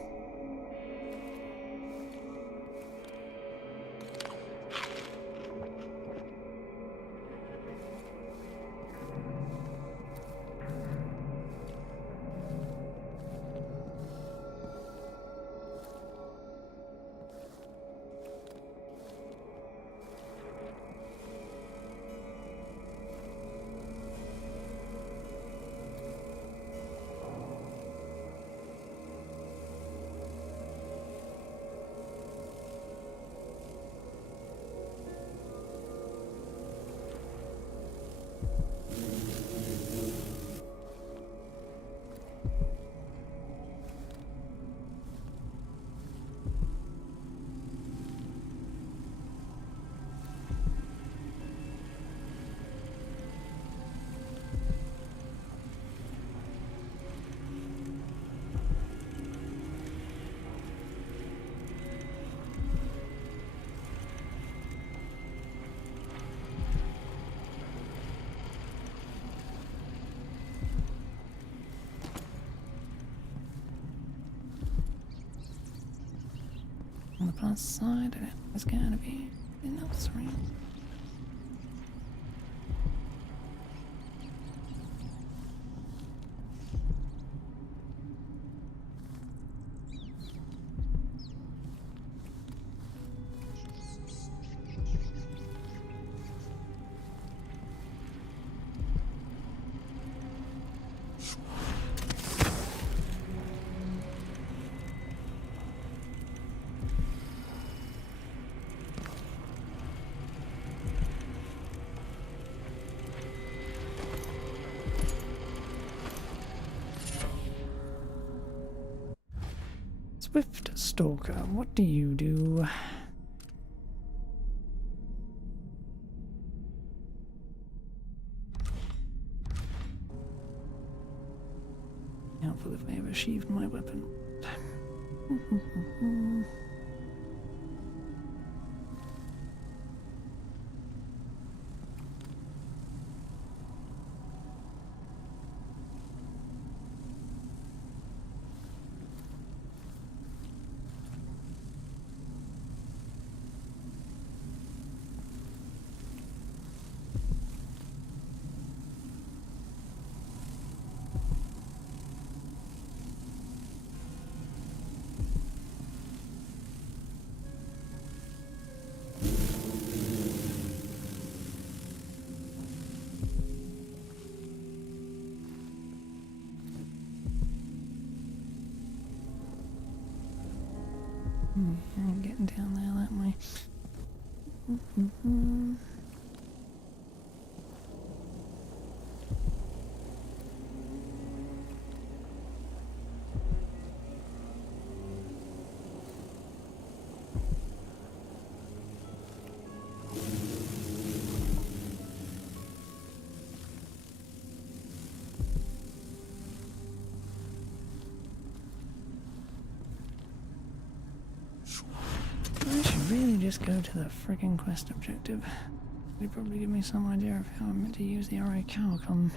On the plus side, there's gonna be another ring. Swift Stalker, what do you do? Helpful if I have achieved my weapon. I'm getting down there that way. I should really just go to the friggin' quest objective. It'd probably give me some idea of how I'm meant to use the RA Calcom.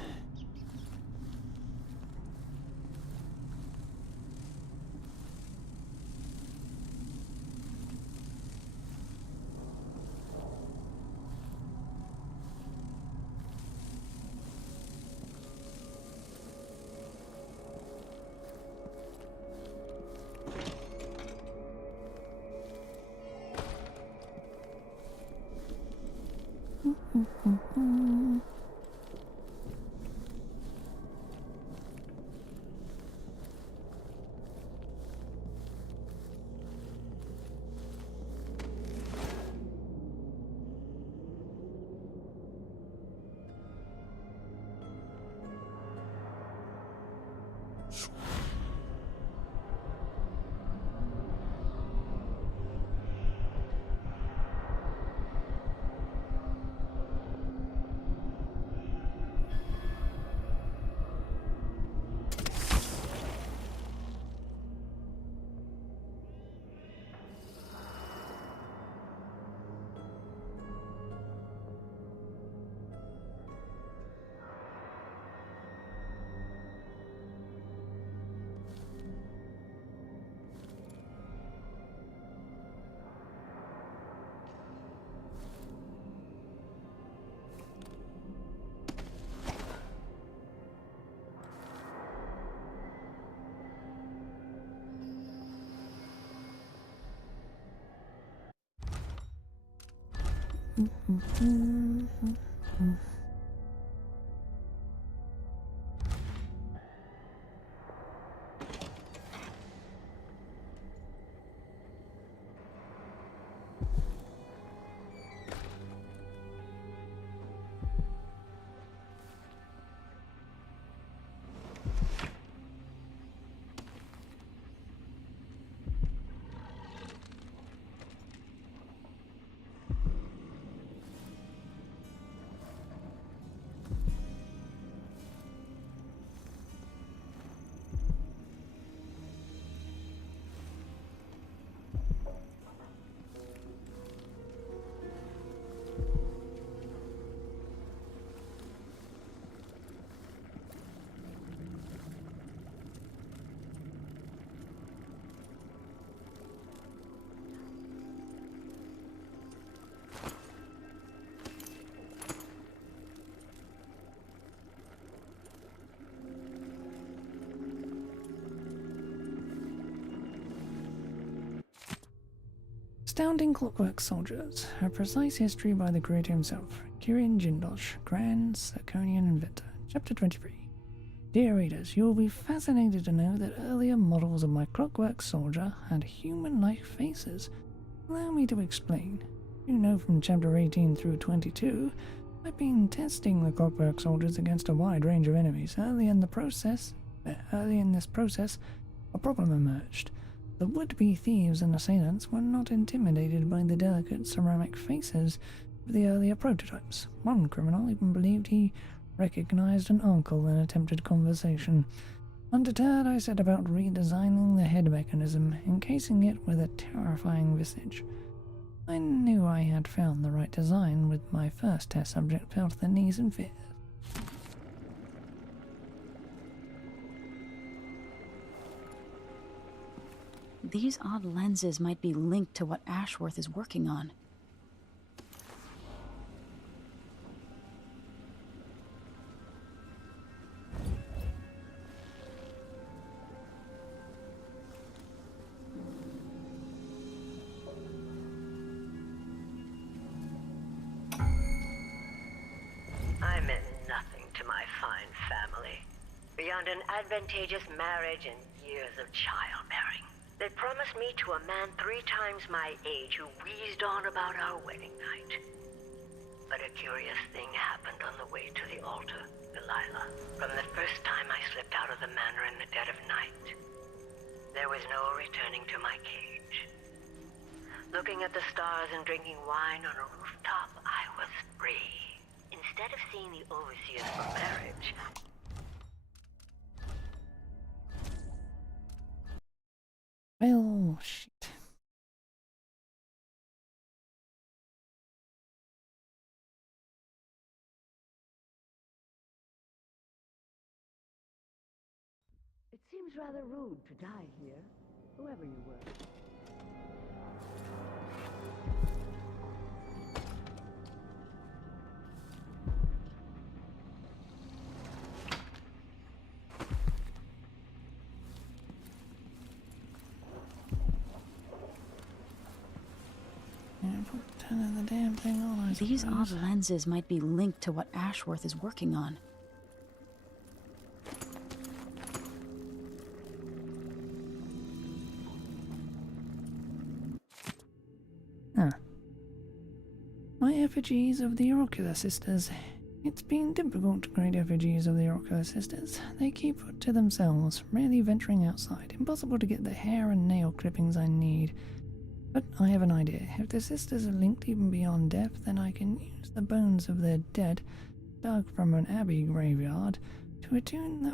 Astounding Clockwork Soldiers, a precise history by the creator himself, Kirin Jindosh, Grand Sarkonian inventor. Chapter 23. Dear readers, you will be fascinated to know that earlier models of my Clockwork Soldier had human-like faces. Allow me to explain. You know from Chapter 18 through 22, I've been testing the Clockwork Soldiers against a wide range of enemies. Early in this process, a problem emerged. The would-be thieves and assailants were not intimidated by the delicate ceramic faces of the earlier prototypes. One criminal even believed he recognized an uncle in attempted conversation. Undeterred, I set about redesigning the head mechanism, encasing it with a terrifying visage. I knew I had found the right design with my first test subject fell to their knees in fear. These odd lenses might be linked to what Ashworth is working on. I meant nothing to my fine family, beyond an advantageous marriage and years of childbearing. They promised me to a man 3 times my age who wheezed on about our wedding night. But a curious thing happened on the way to the altar, Delilah. From the first time I slipped out of the manor in the dead of night, there was no returning to my cage. Looking at the stars and drinking wine on a rooftop, I was free. Instead of seeing the overseers for marriage, Well, shit. It seems rather rude to die here, whoever you were. Yeah, put the damn thing on. I These odd suppose. lenses might be linked to what Ashworth is working on. Huh. My effigies of the Oracular Sisters. It's been difficult to create effigies of the Oracular Sisters. They keep to themselves, rarely venturing outside. Impossible to get the hair and nail clippings I need. But I have an idea. If the sisters are linked even beyond death, then I can use the bones of their dead, dug from an abbey graveyard, to attune the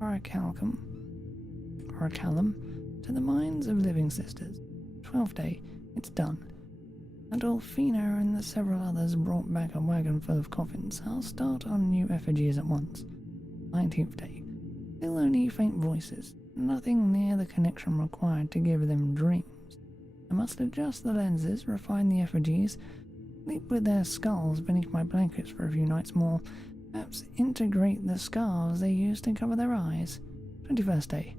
orichalcum to the minds of living sisters. 12th day, it's done. Adolfina and the several others brought back a wagon full of coffins. I'll start on new effigies at once. 19th day. Still only faint voices. Nothing near the connection required to give them dreams. I must adjust the lenses, refine the effigies, sleep with their skulls beneath my blankets for a few nights more, perhaps integrate the scarves they use to cover their eyes. 21st day.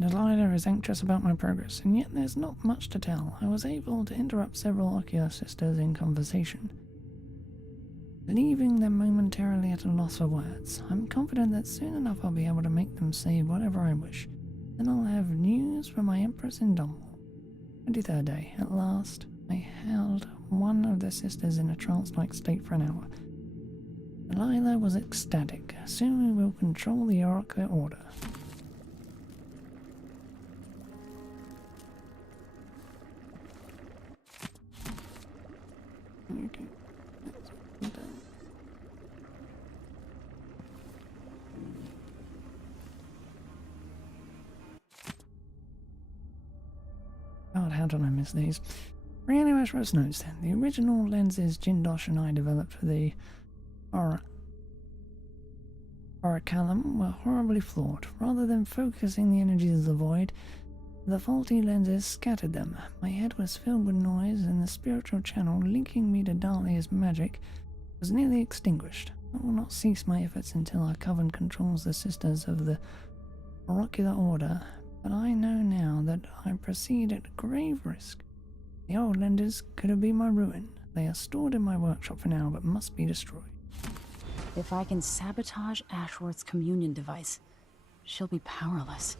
Delilah is anxious about my progress, and yet there's not much to tell. I was able to interrupt several Ocular sisters in conversation, leaving them momentarily at a loss for words. I'm confident that soon enough I'll be able to make them say whatever I wish. Then I'll have news from my Empress in Dunwall. 23rd day. At last, I held one of the sisters in a trance-like state for an hour. Delilah was ecstatic. Soon we will control the Oracle Order. Okay. That's done. God, how did I miss these? Brianna Ashworth notes, the original lenses Jindosh and I developed for the Orichalcum were horribly flawed. Rather than focusing the energies of the void, the faulty lenses scattered them. My head was filled with noise, and the spiritual channel linking me to Dahlia's magic was nearly extinguished. I will not cease my efforts until our coven controls the sisters of the Oracular Order, but I know now that I proceed at grave risk. The old lenses could have been my ruin. They are stored in my workshop for now, but must be destroyed. If I can sabotage Ashworth's communion device, she'll be powerless.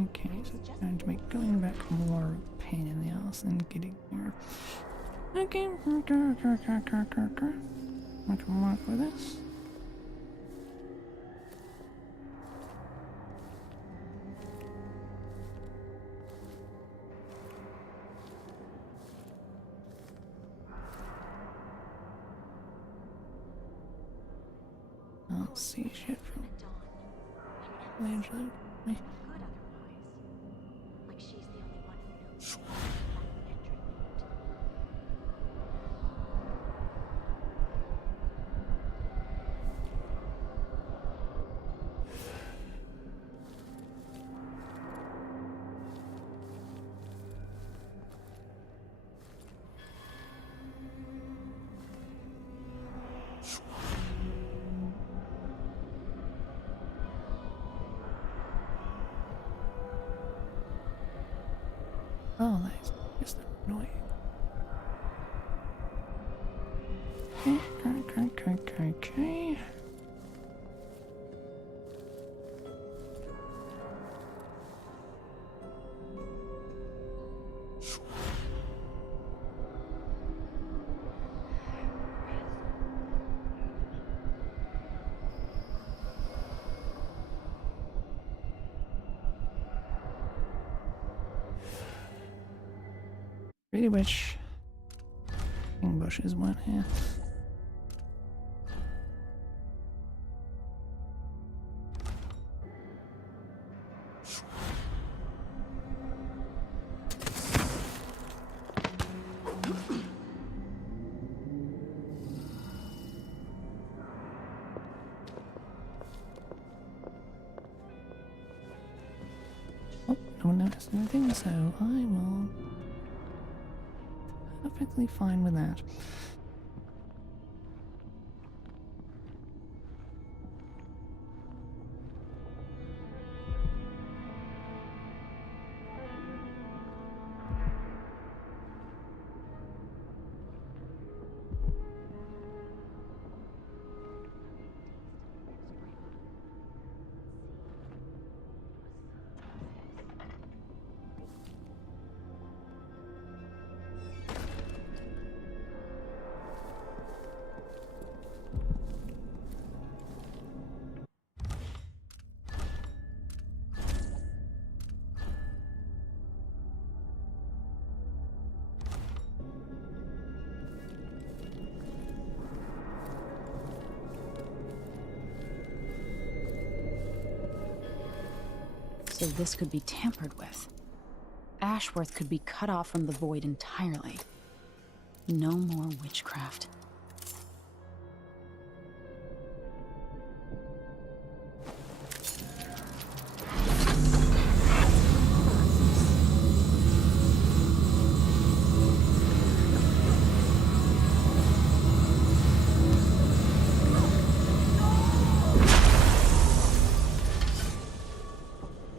Okay, so it's going to make going back more of a pain in the ass than getting here. Okay, I can work with this. I'll see shit from Angela. Like she's the only one who knows. are they? Yes, they're annoying. Okay. Really wish king bushes weren't here. Oh, no one noticed anything, so I will perfectly fine with that. So this could be tampered with. Ashworth could be cut off from the void entirely. No more witchcraft.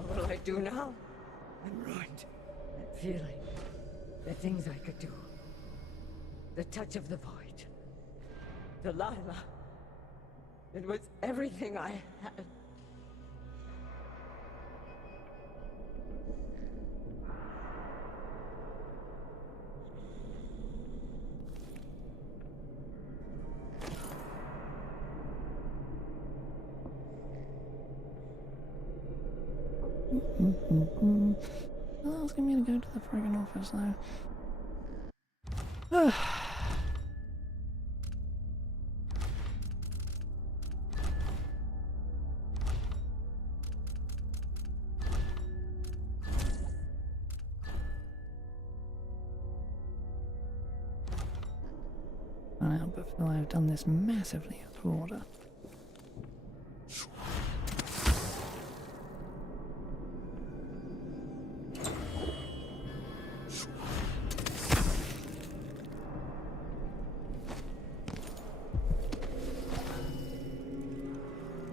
What will I do now? I'm ruined. That feeling. The things I could do. The touch of the void. Delilah. It was everything I had. Well, asking me to go to the friggin' office though. I now but feel I've done this massively out of order.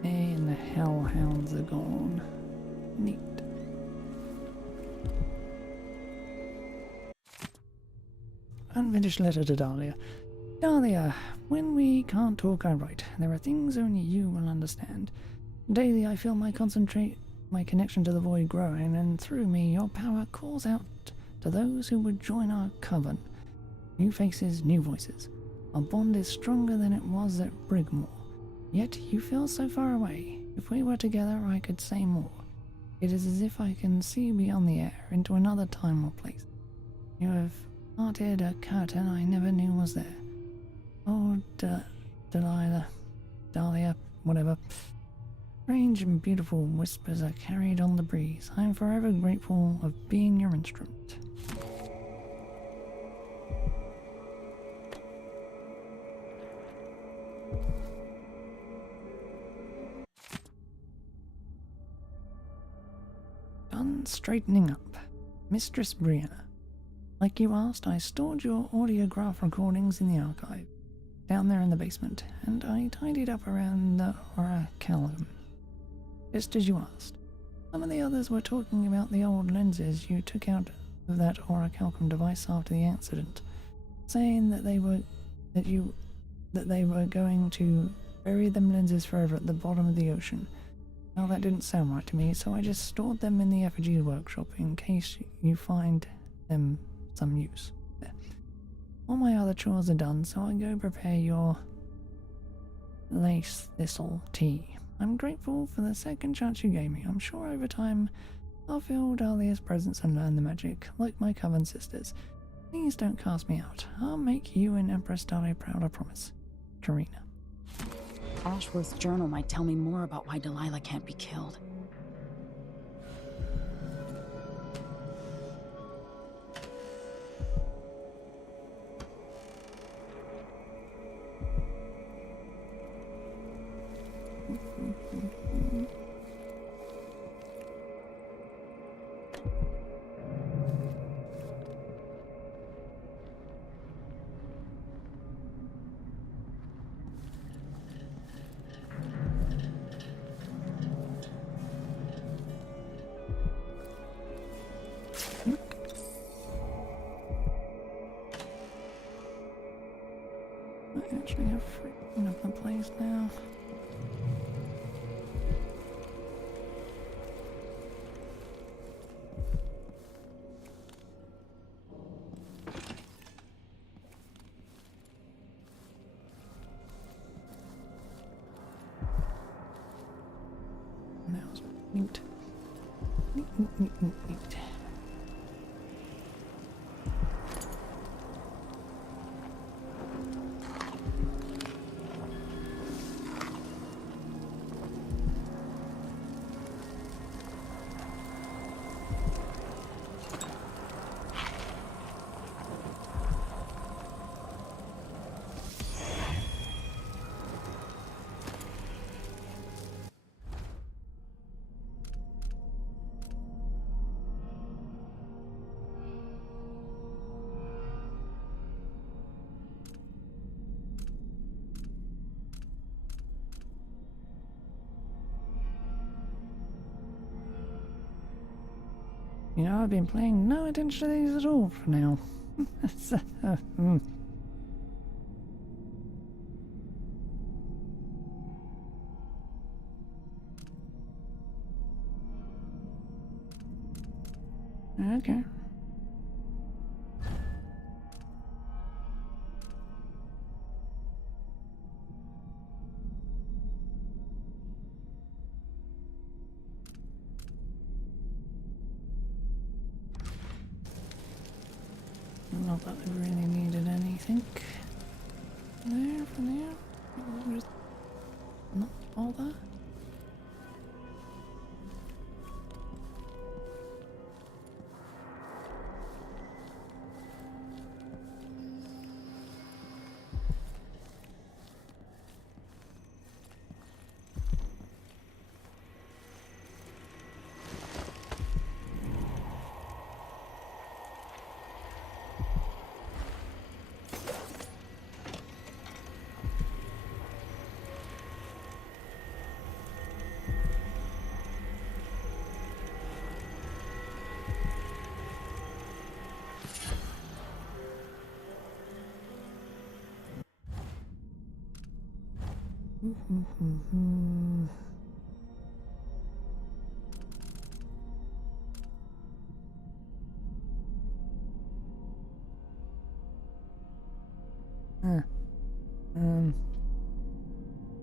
And the hellhounds are gone. Neat. Unfinished letter to Dahlia. Dahlia, when we can't talk, I write. There are things only you will understand. Daily I feel my connection to the void growing, and through me your power calls out to those who would join our coven. New faces, new voices. Our bond is stronger than it was at Brigmore. Yet you feel so far away. If we were together, I could say more. It is as if I can see beyond the air, into another time or place. You have parted a curtain I never knew was there. Oh, Delilah, Dahlia, whatever. Strange and beautiful whispers are carried on the breeze. I am forever grateful of being your instrument. Done straightening up. Mistress Brianna. Like you asked, I stored your audiograph recordings in the archive, down there in the basement, and I tidied up around the oracleum, just as you asked. Some of the others were talking about the old lenses you took out of that orichalcum device after the accident, saying that they were going to bury them lenses forever at the bottom of the ocean. Now that didn't sound right to me, so I just stored them in the effigy workshop in case you find them some use. There. All my other chores are done, so I go prepare your lace thistle tea. I'm grateful for the second chance you gave me. I'm sure over time I'll feel Dahlia's presence and learn the magic, like my coven sisters. Please don't cast me out. I'll make you and Empress Dahlia proud, I promise. Karina. Ashworth's journal might tell me more about why Delilah can't be killed. I actually have freaking of the place now. That was neat. Neat. You know, I've been paying no attention to these at all for now. Okay. Not that I really needed anything. There, for there. Just not all that.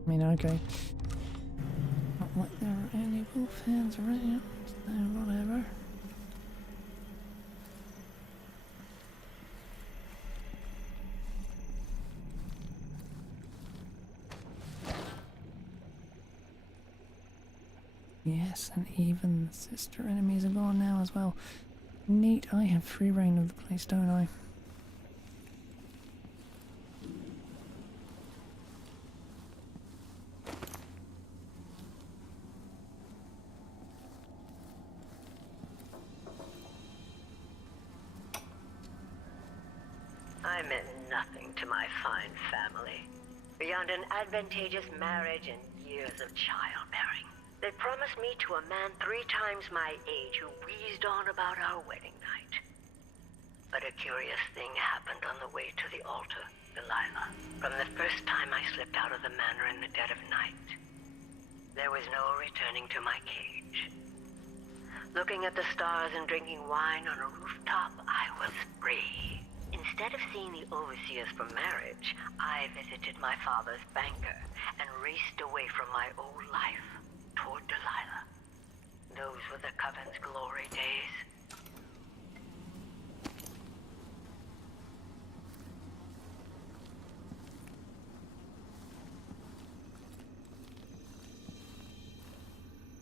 I mean, okay. Not like there are any wolf hands around, so whatever. Yes, and even the sister enemies are gone now as well. Neat, I have free reign of the place, don't I? I meant nothing to my fine family, beyond an advantageous marriage and years of childbearing. They promised me to a man 3 times my age who wheezed on about our wedding night. But a curious thing happened on the way to the altar, Delilah. From the first time I slipped out of the manor in the dead of night, there was no returning to my cage. Looking at the stars and drinking wine on a rooftop, I was free. Instead of seeing the overseers for marriage, I visited my father's banker and raced away from my old life toward Delilah. Those were the Coven's glory days.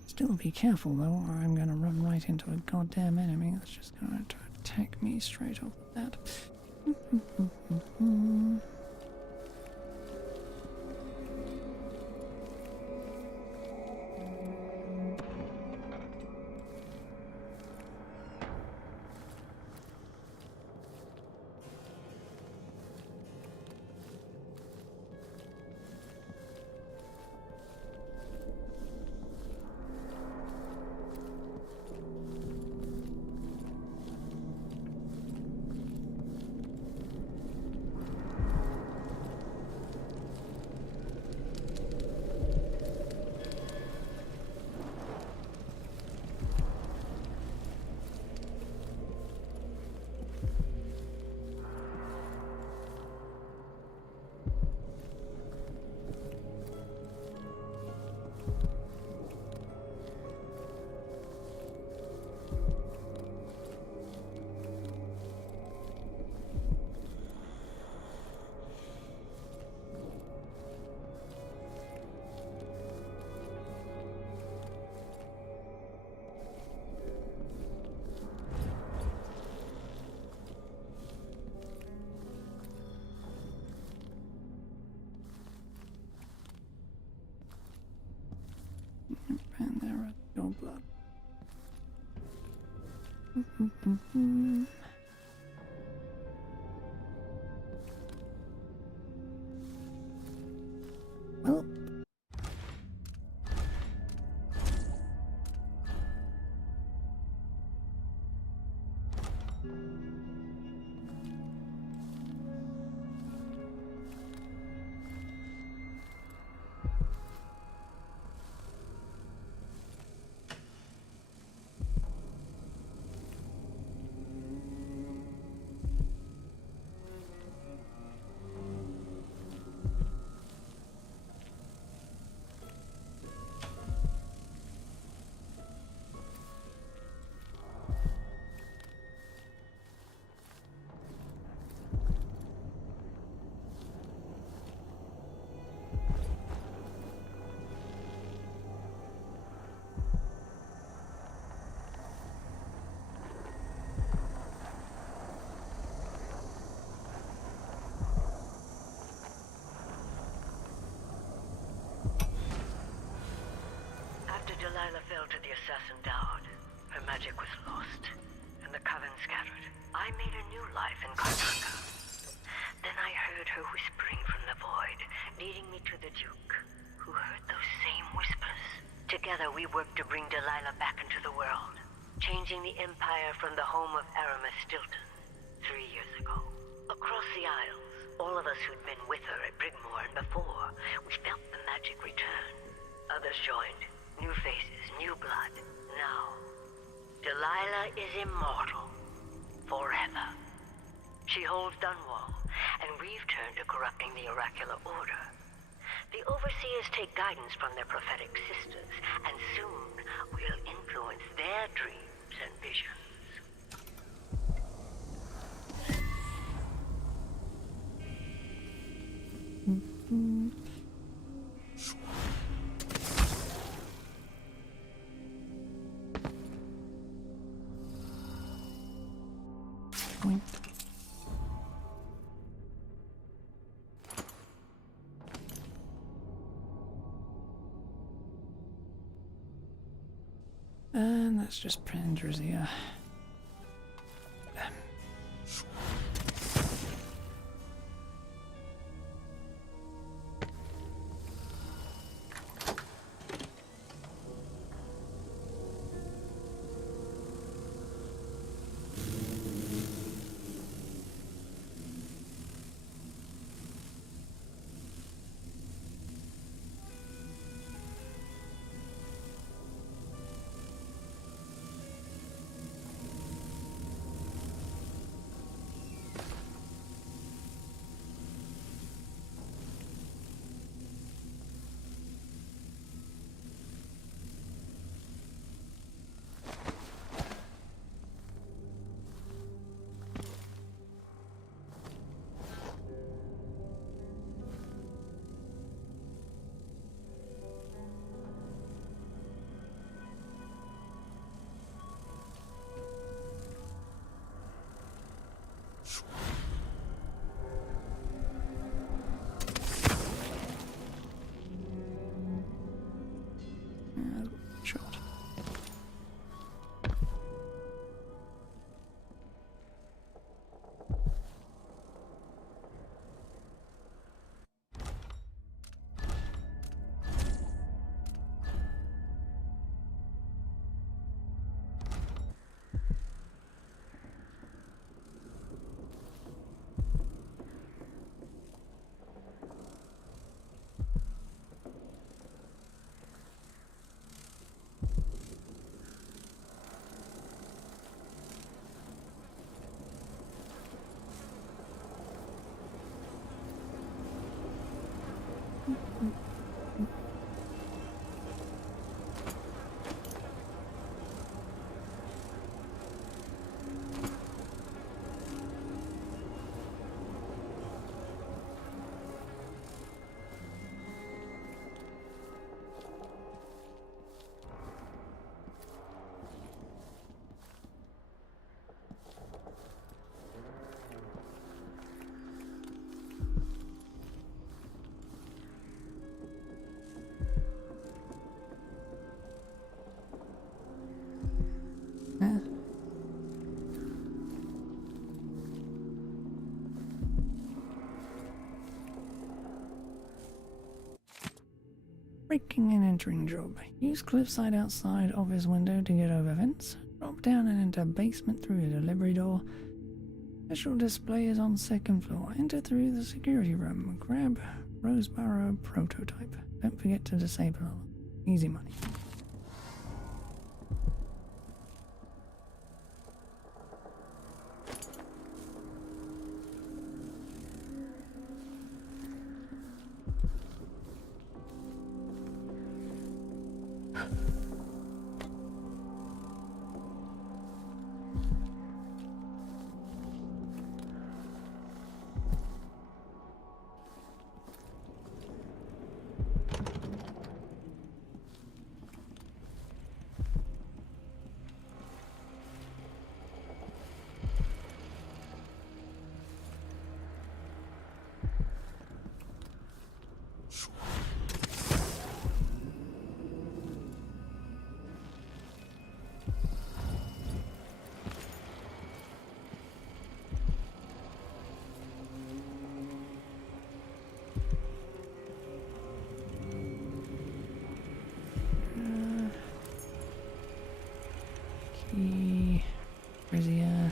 Still be careful though, or I'm gonna run right into a goddamn enemy that's just gonna try to attack me straight off the bat. And there is no blood. Well. After Delilah fell to the assassin Dowd, her magic was lost, and the Coven scattered. I made a new life in Karnaka. Then I heard her whispering from the void, leading me to the Duke, who heard those same whispers. Together we worked to bring Delilah back into the world, changing the Empire from the home of Aramis Stilton 3 years ago. Across the Isles, all of us who'd been with her at Brigmore and before, we felt the magic return. Others joined. New faces, new blood. Now, Delilah is immortal. Forever. She holds Dunwall, and we've turned to corrupting the oracular order. The Overseers take guidance from their prophetic sisters, and soon we'll influence their dreams and visions. Point. And that's just Pandrazia. Breaking and entering job. Use cliffside outside office window to get over fence. Drop down and enter basement through a delivery door. Special display is on second floor. Enter through the security room. Grab Roseboro prototype. Don't forget to disable it. Easy money. Brazier.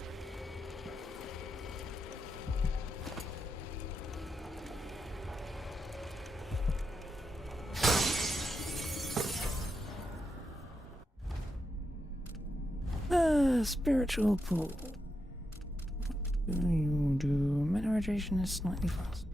Spiritual pool. What do you do? Mineralization is slightly fast.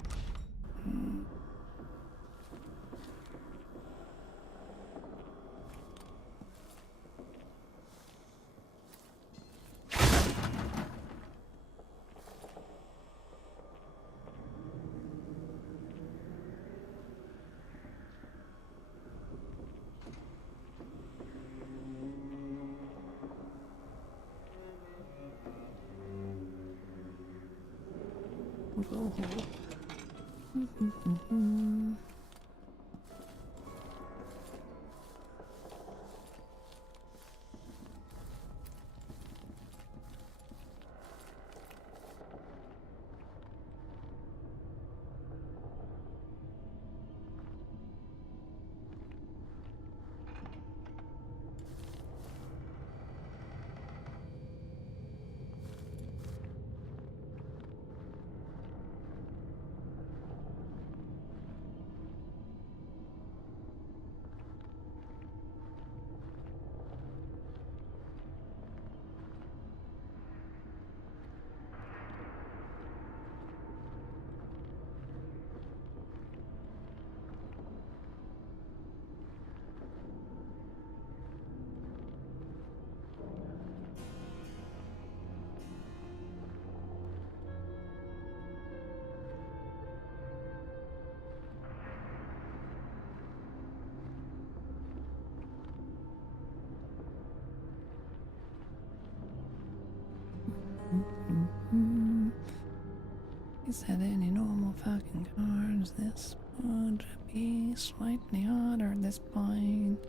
Is that any normal fucking cards? This would be slightly harder at this point.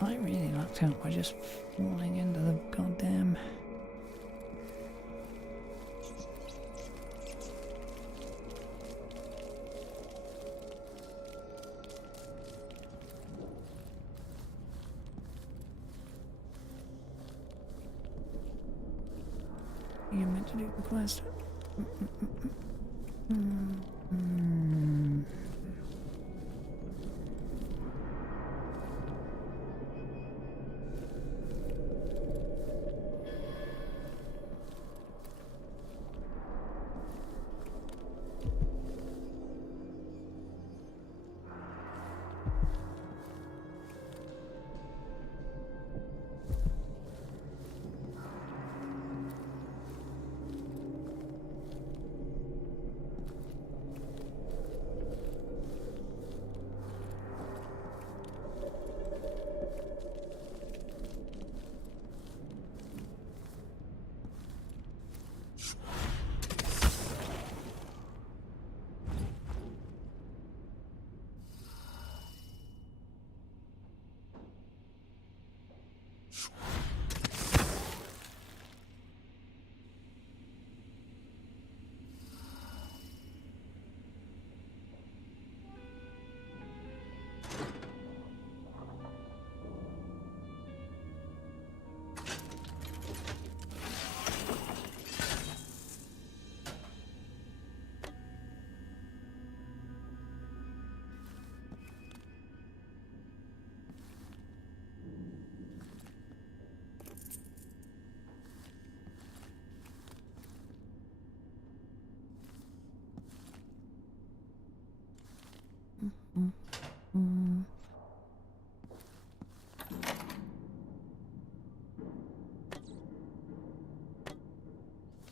I really lucked out by just falling into the goddamn... You meant to do the quest.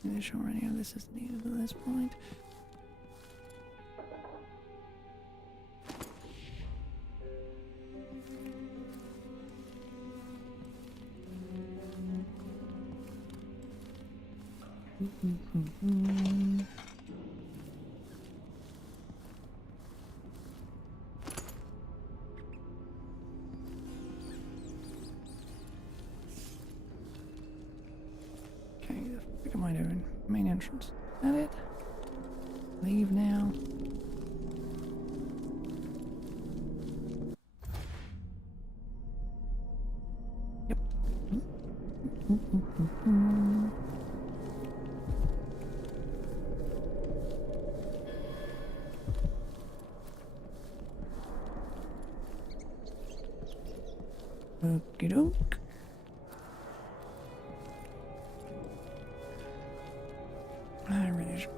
Not sure any of this is needed at this point. Okay, the fuck am I doing? Main entrance. Is that it? Leave now. Yep. Okie doke. I really should.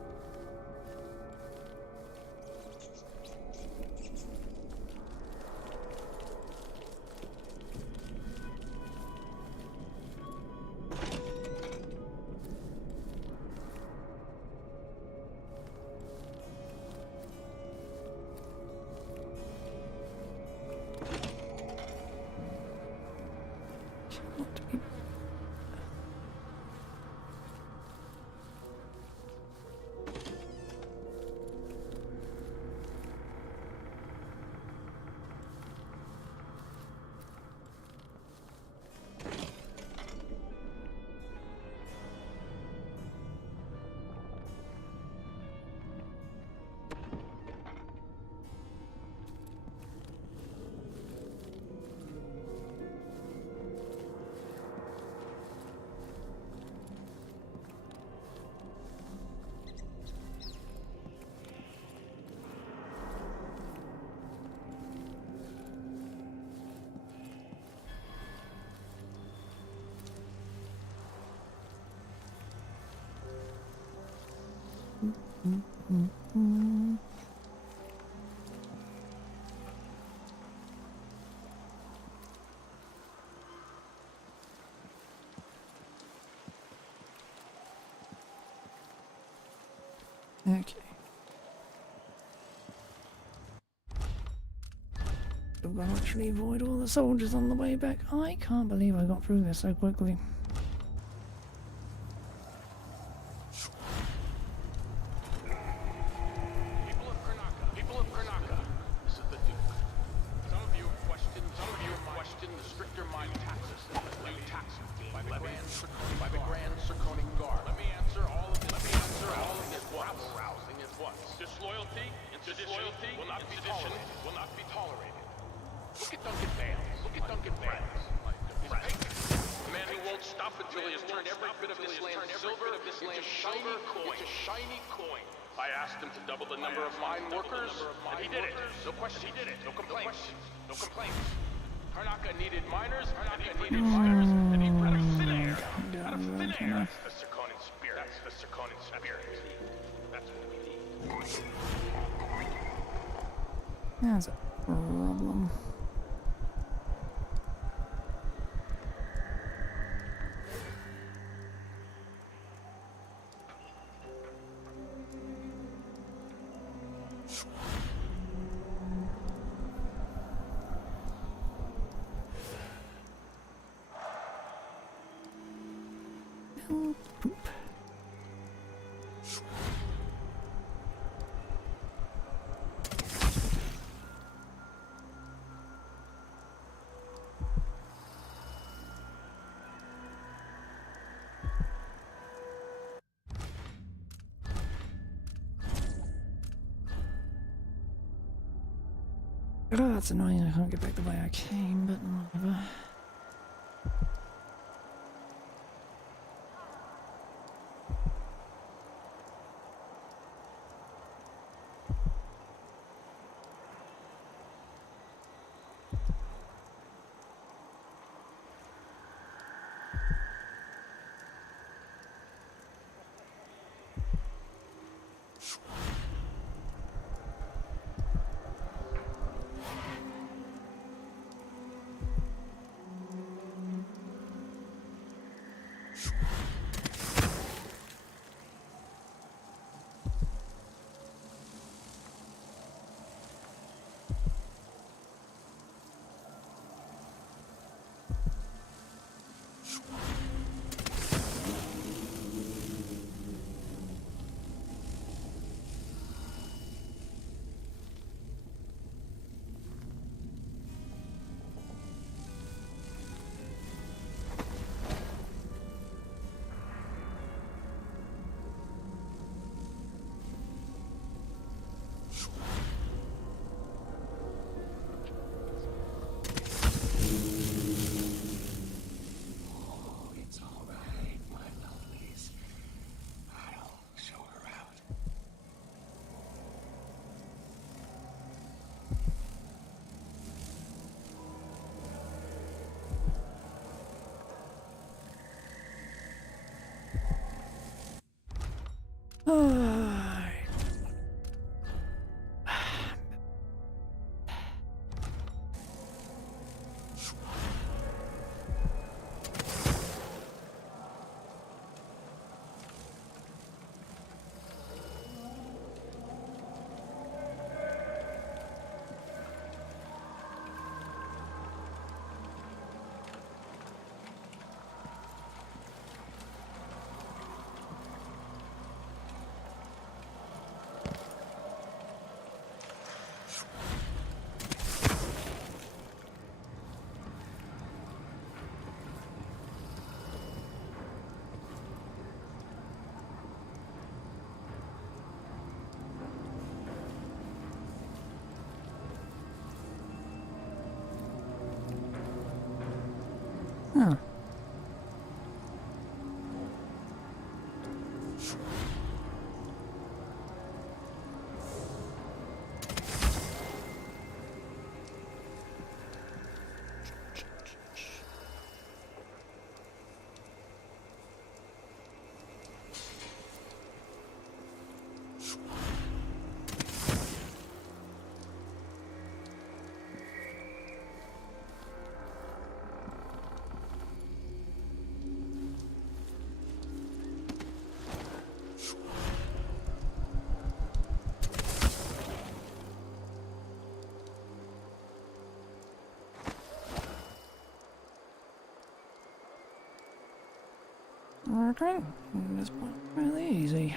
Want to be. Okay. Do I actually avoid all the soldiers on the way back? I can't believe I got through this so quickly. People of Karnaca, this is the Duke. Some of until he has turned every bit of this land silver into shiny coin. I asked him to double the number of mine workers, and he did it. No questions. No complaints. Karnaka needed miners, and he needed miners, and he out of thin air. Out of thin air. That's the Serkonan spirit. That's what we need. That's a problem. Poop. Oh, that's annoying. I can't get back the way I came, but whatever. Huh. Okay, this one's really easy.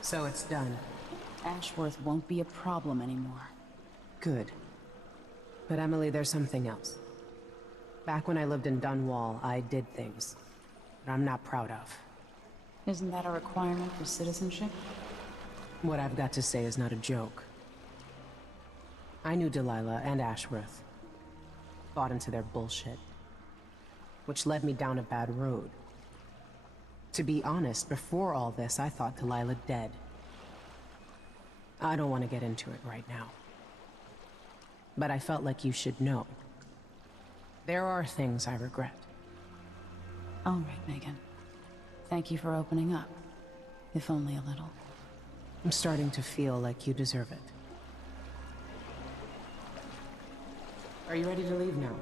So it's done. Ashworth won't be a problem anymore. Good. But Emily, there's something else. Back when I lived in Dunwall, I did things that I'm not proud of. Isn't that a requirement for citizenship? What I've got to say is not a joke. I knew Delilah and Ashworth. Bought into their bullshit. Which led me down a bad road. To be honest, before all this, I thought Delilah dead. I don't want to get into it right now. But I felt like you should know. There are things I regret. All right, Megan. Thank you for opening up. If only a little. I'm starting to feel like you deserve it. Are you ready to leave now?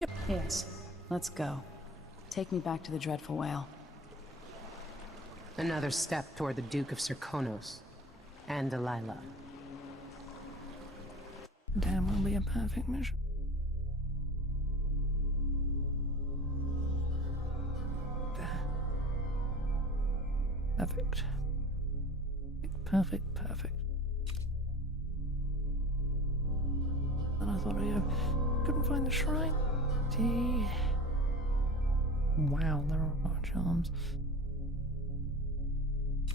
Yep. Yes. Let's go. Take me back to the Dreadful Whale. Another step toward the Duke of Serkonos. And Delilah. Damn, will be a perfect mission. Perfect. Perfect, perfect. And I thought I couldn't find the shrine. Gee. Wow, there are a lot of charms.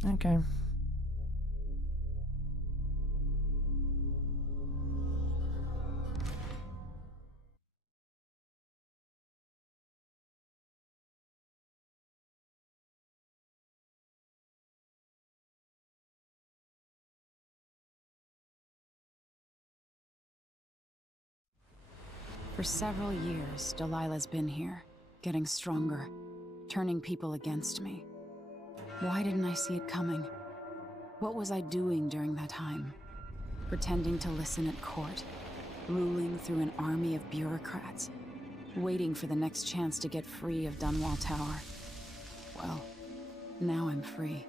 Okay. For several years, Delilah's been here, getting stronger, turning people against me. Why didn't I see it coming? What was I doing during that time? Pretending to listen at court, ruling through an army of bureaucrats, waiting for the next chance to get free of Dunwall Tower. Well, now I'm free.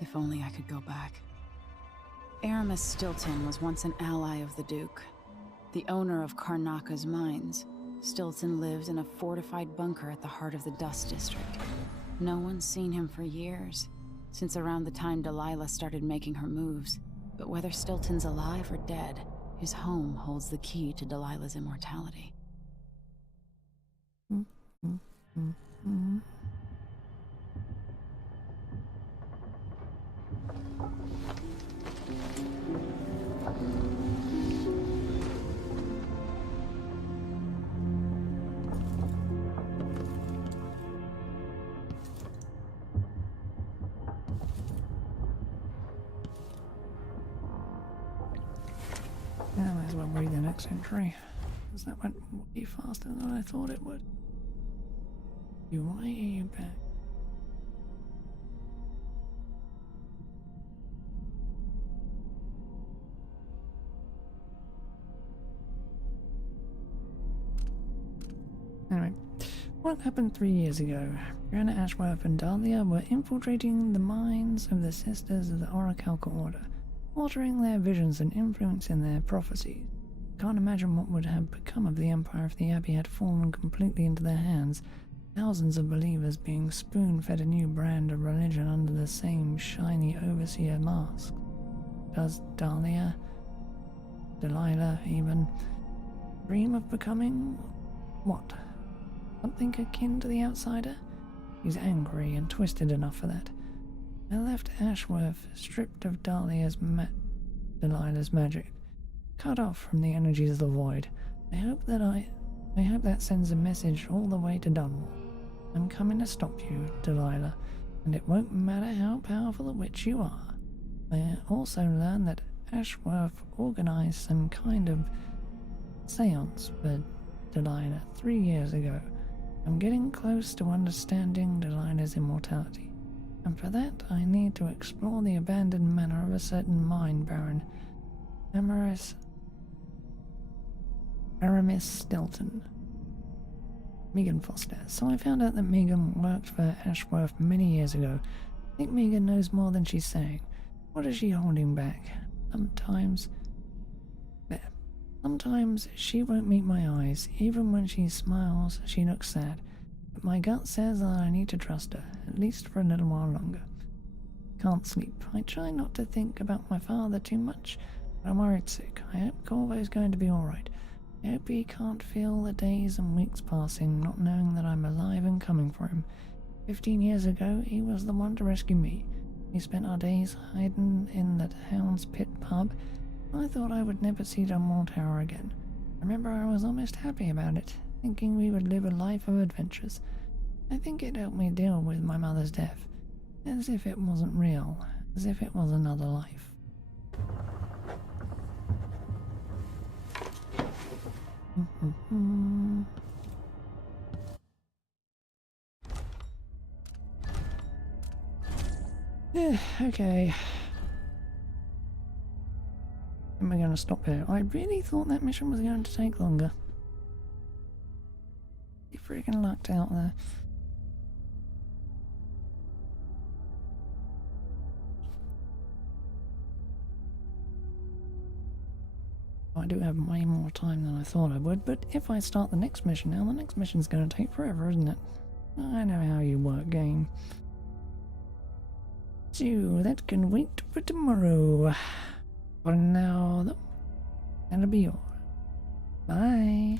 If only I could go back. Aramis Stilton was once an ally of the Duke. The owner of Karnaka's mines, Stilton lived in a fortified bunker at the heart of the Dust District. No one's seen him for years, since around the time Delilah started making her moves. But whether Stilton's alive or dead, his home holds the key to Delilah's immortality. Yeah, I might as well read the next entry, because that went way faster than I thought it would. You way back. Anyway, what happened 3 years ago? Brianna Ashworth and Dahlia were infiltrating the minds of the Sisters of the Orichalca Order, altering their visions and influencing their prophecies. Can't imagine what would have become of the Empire if the Abbey had fallen completely into their hands, thousands of believers being spoon-fed a new brand of religion under the same shiny overseer mask. Does Dahlia, Delilah even, dream of becoming what? Something akin to the outsider? He's angry and twisted enough for that. I left Ashworth stripped of Delilah's magic, cut off from the energies of the void. I hope that sends a message all the way to Dunwall. I'm coming to stop you, Delilah, and it won't matter how powerful a witch you are. I also learned that Ashworth organized some kind of seance for Delilah 3 years ago. I'm getting close to understanding Delilah's immortality, and for that I need to explore the abandoned manor of a certain mine baron, Aramis Stilton. Megan Foster. So I found out that Megan worked for Ashworth many years ago. I think Megan knows more than she's saying. What is she holding back? Sometimes she won't meet my eyes. Even when she smiles, she looks sad. But my gut says that I need to trust her, at least for a little while longer. Can't sleep. I try not to think about my father too much, but I'm worried sick. I hope Corvo's going to be alright. I hope he can't feel the days and weeks passing, not knowing that I'm alive and coming for him. 15 years ago, he was the one to rescue me. We spent our days hiding in the Hound's Pit pub. I thought I would never see Dunwall Tower again. I remember I was almost happy about it, thinking we would live a life of adventures. I think it helped me deal with my mother's death, as if it wasn't real, as if it was another life. Yeah, okay. Am I going to stop here? I really thought that mission was going to take longer. You freaking lucked out there. I do have way more time than I thought I would, but if I start the next mission now, the next mission's going to take forever, isn't it? I know how you work, game. So, that can wait for tomorrow. For now, though, that'll be all. Bye.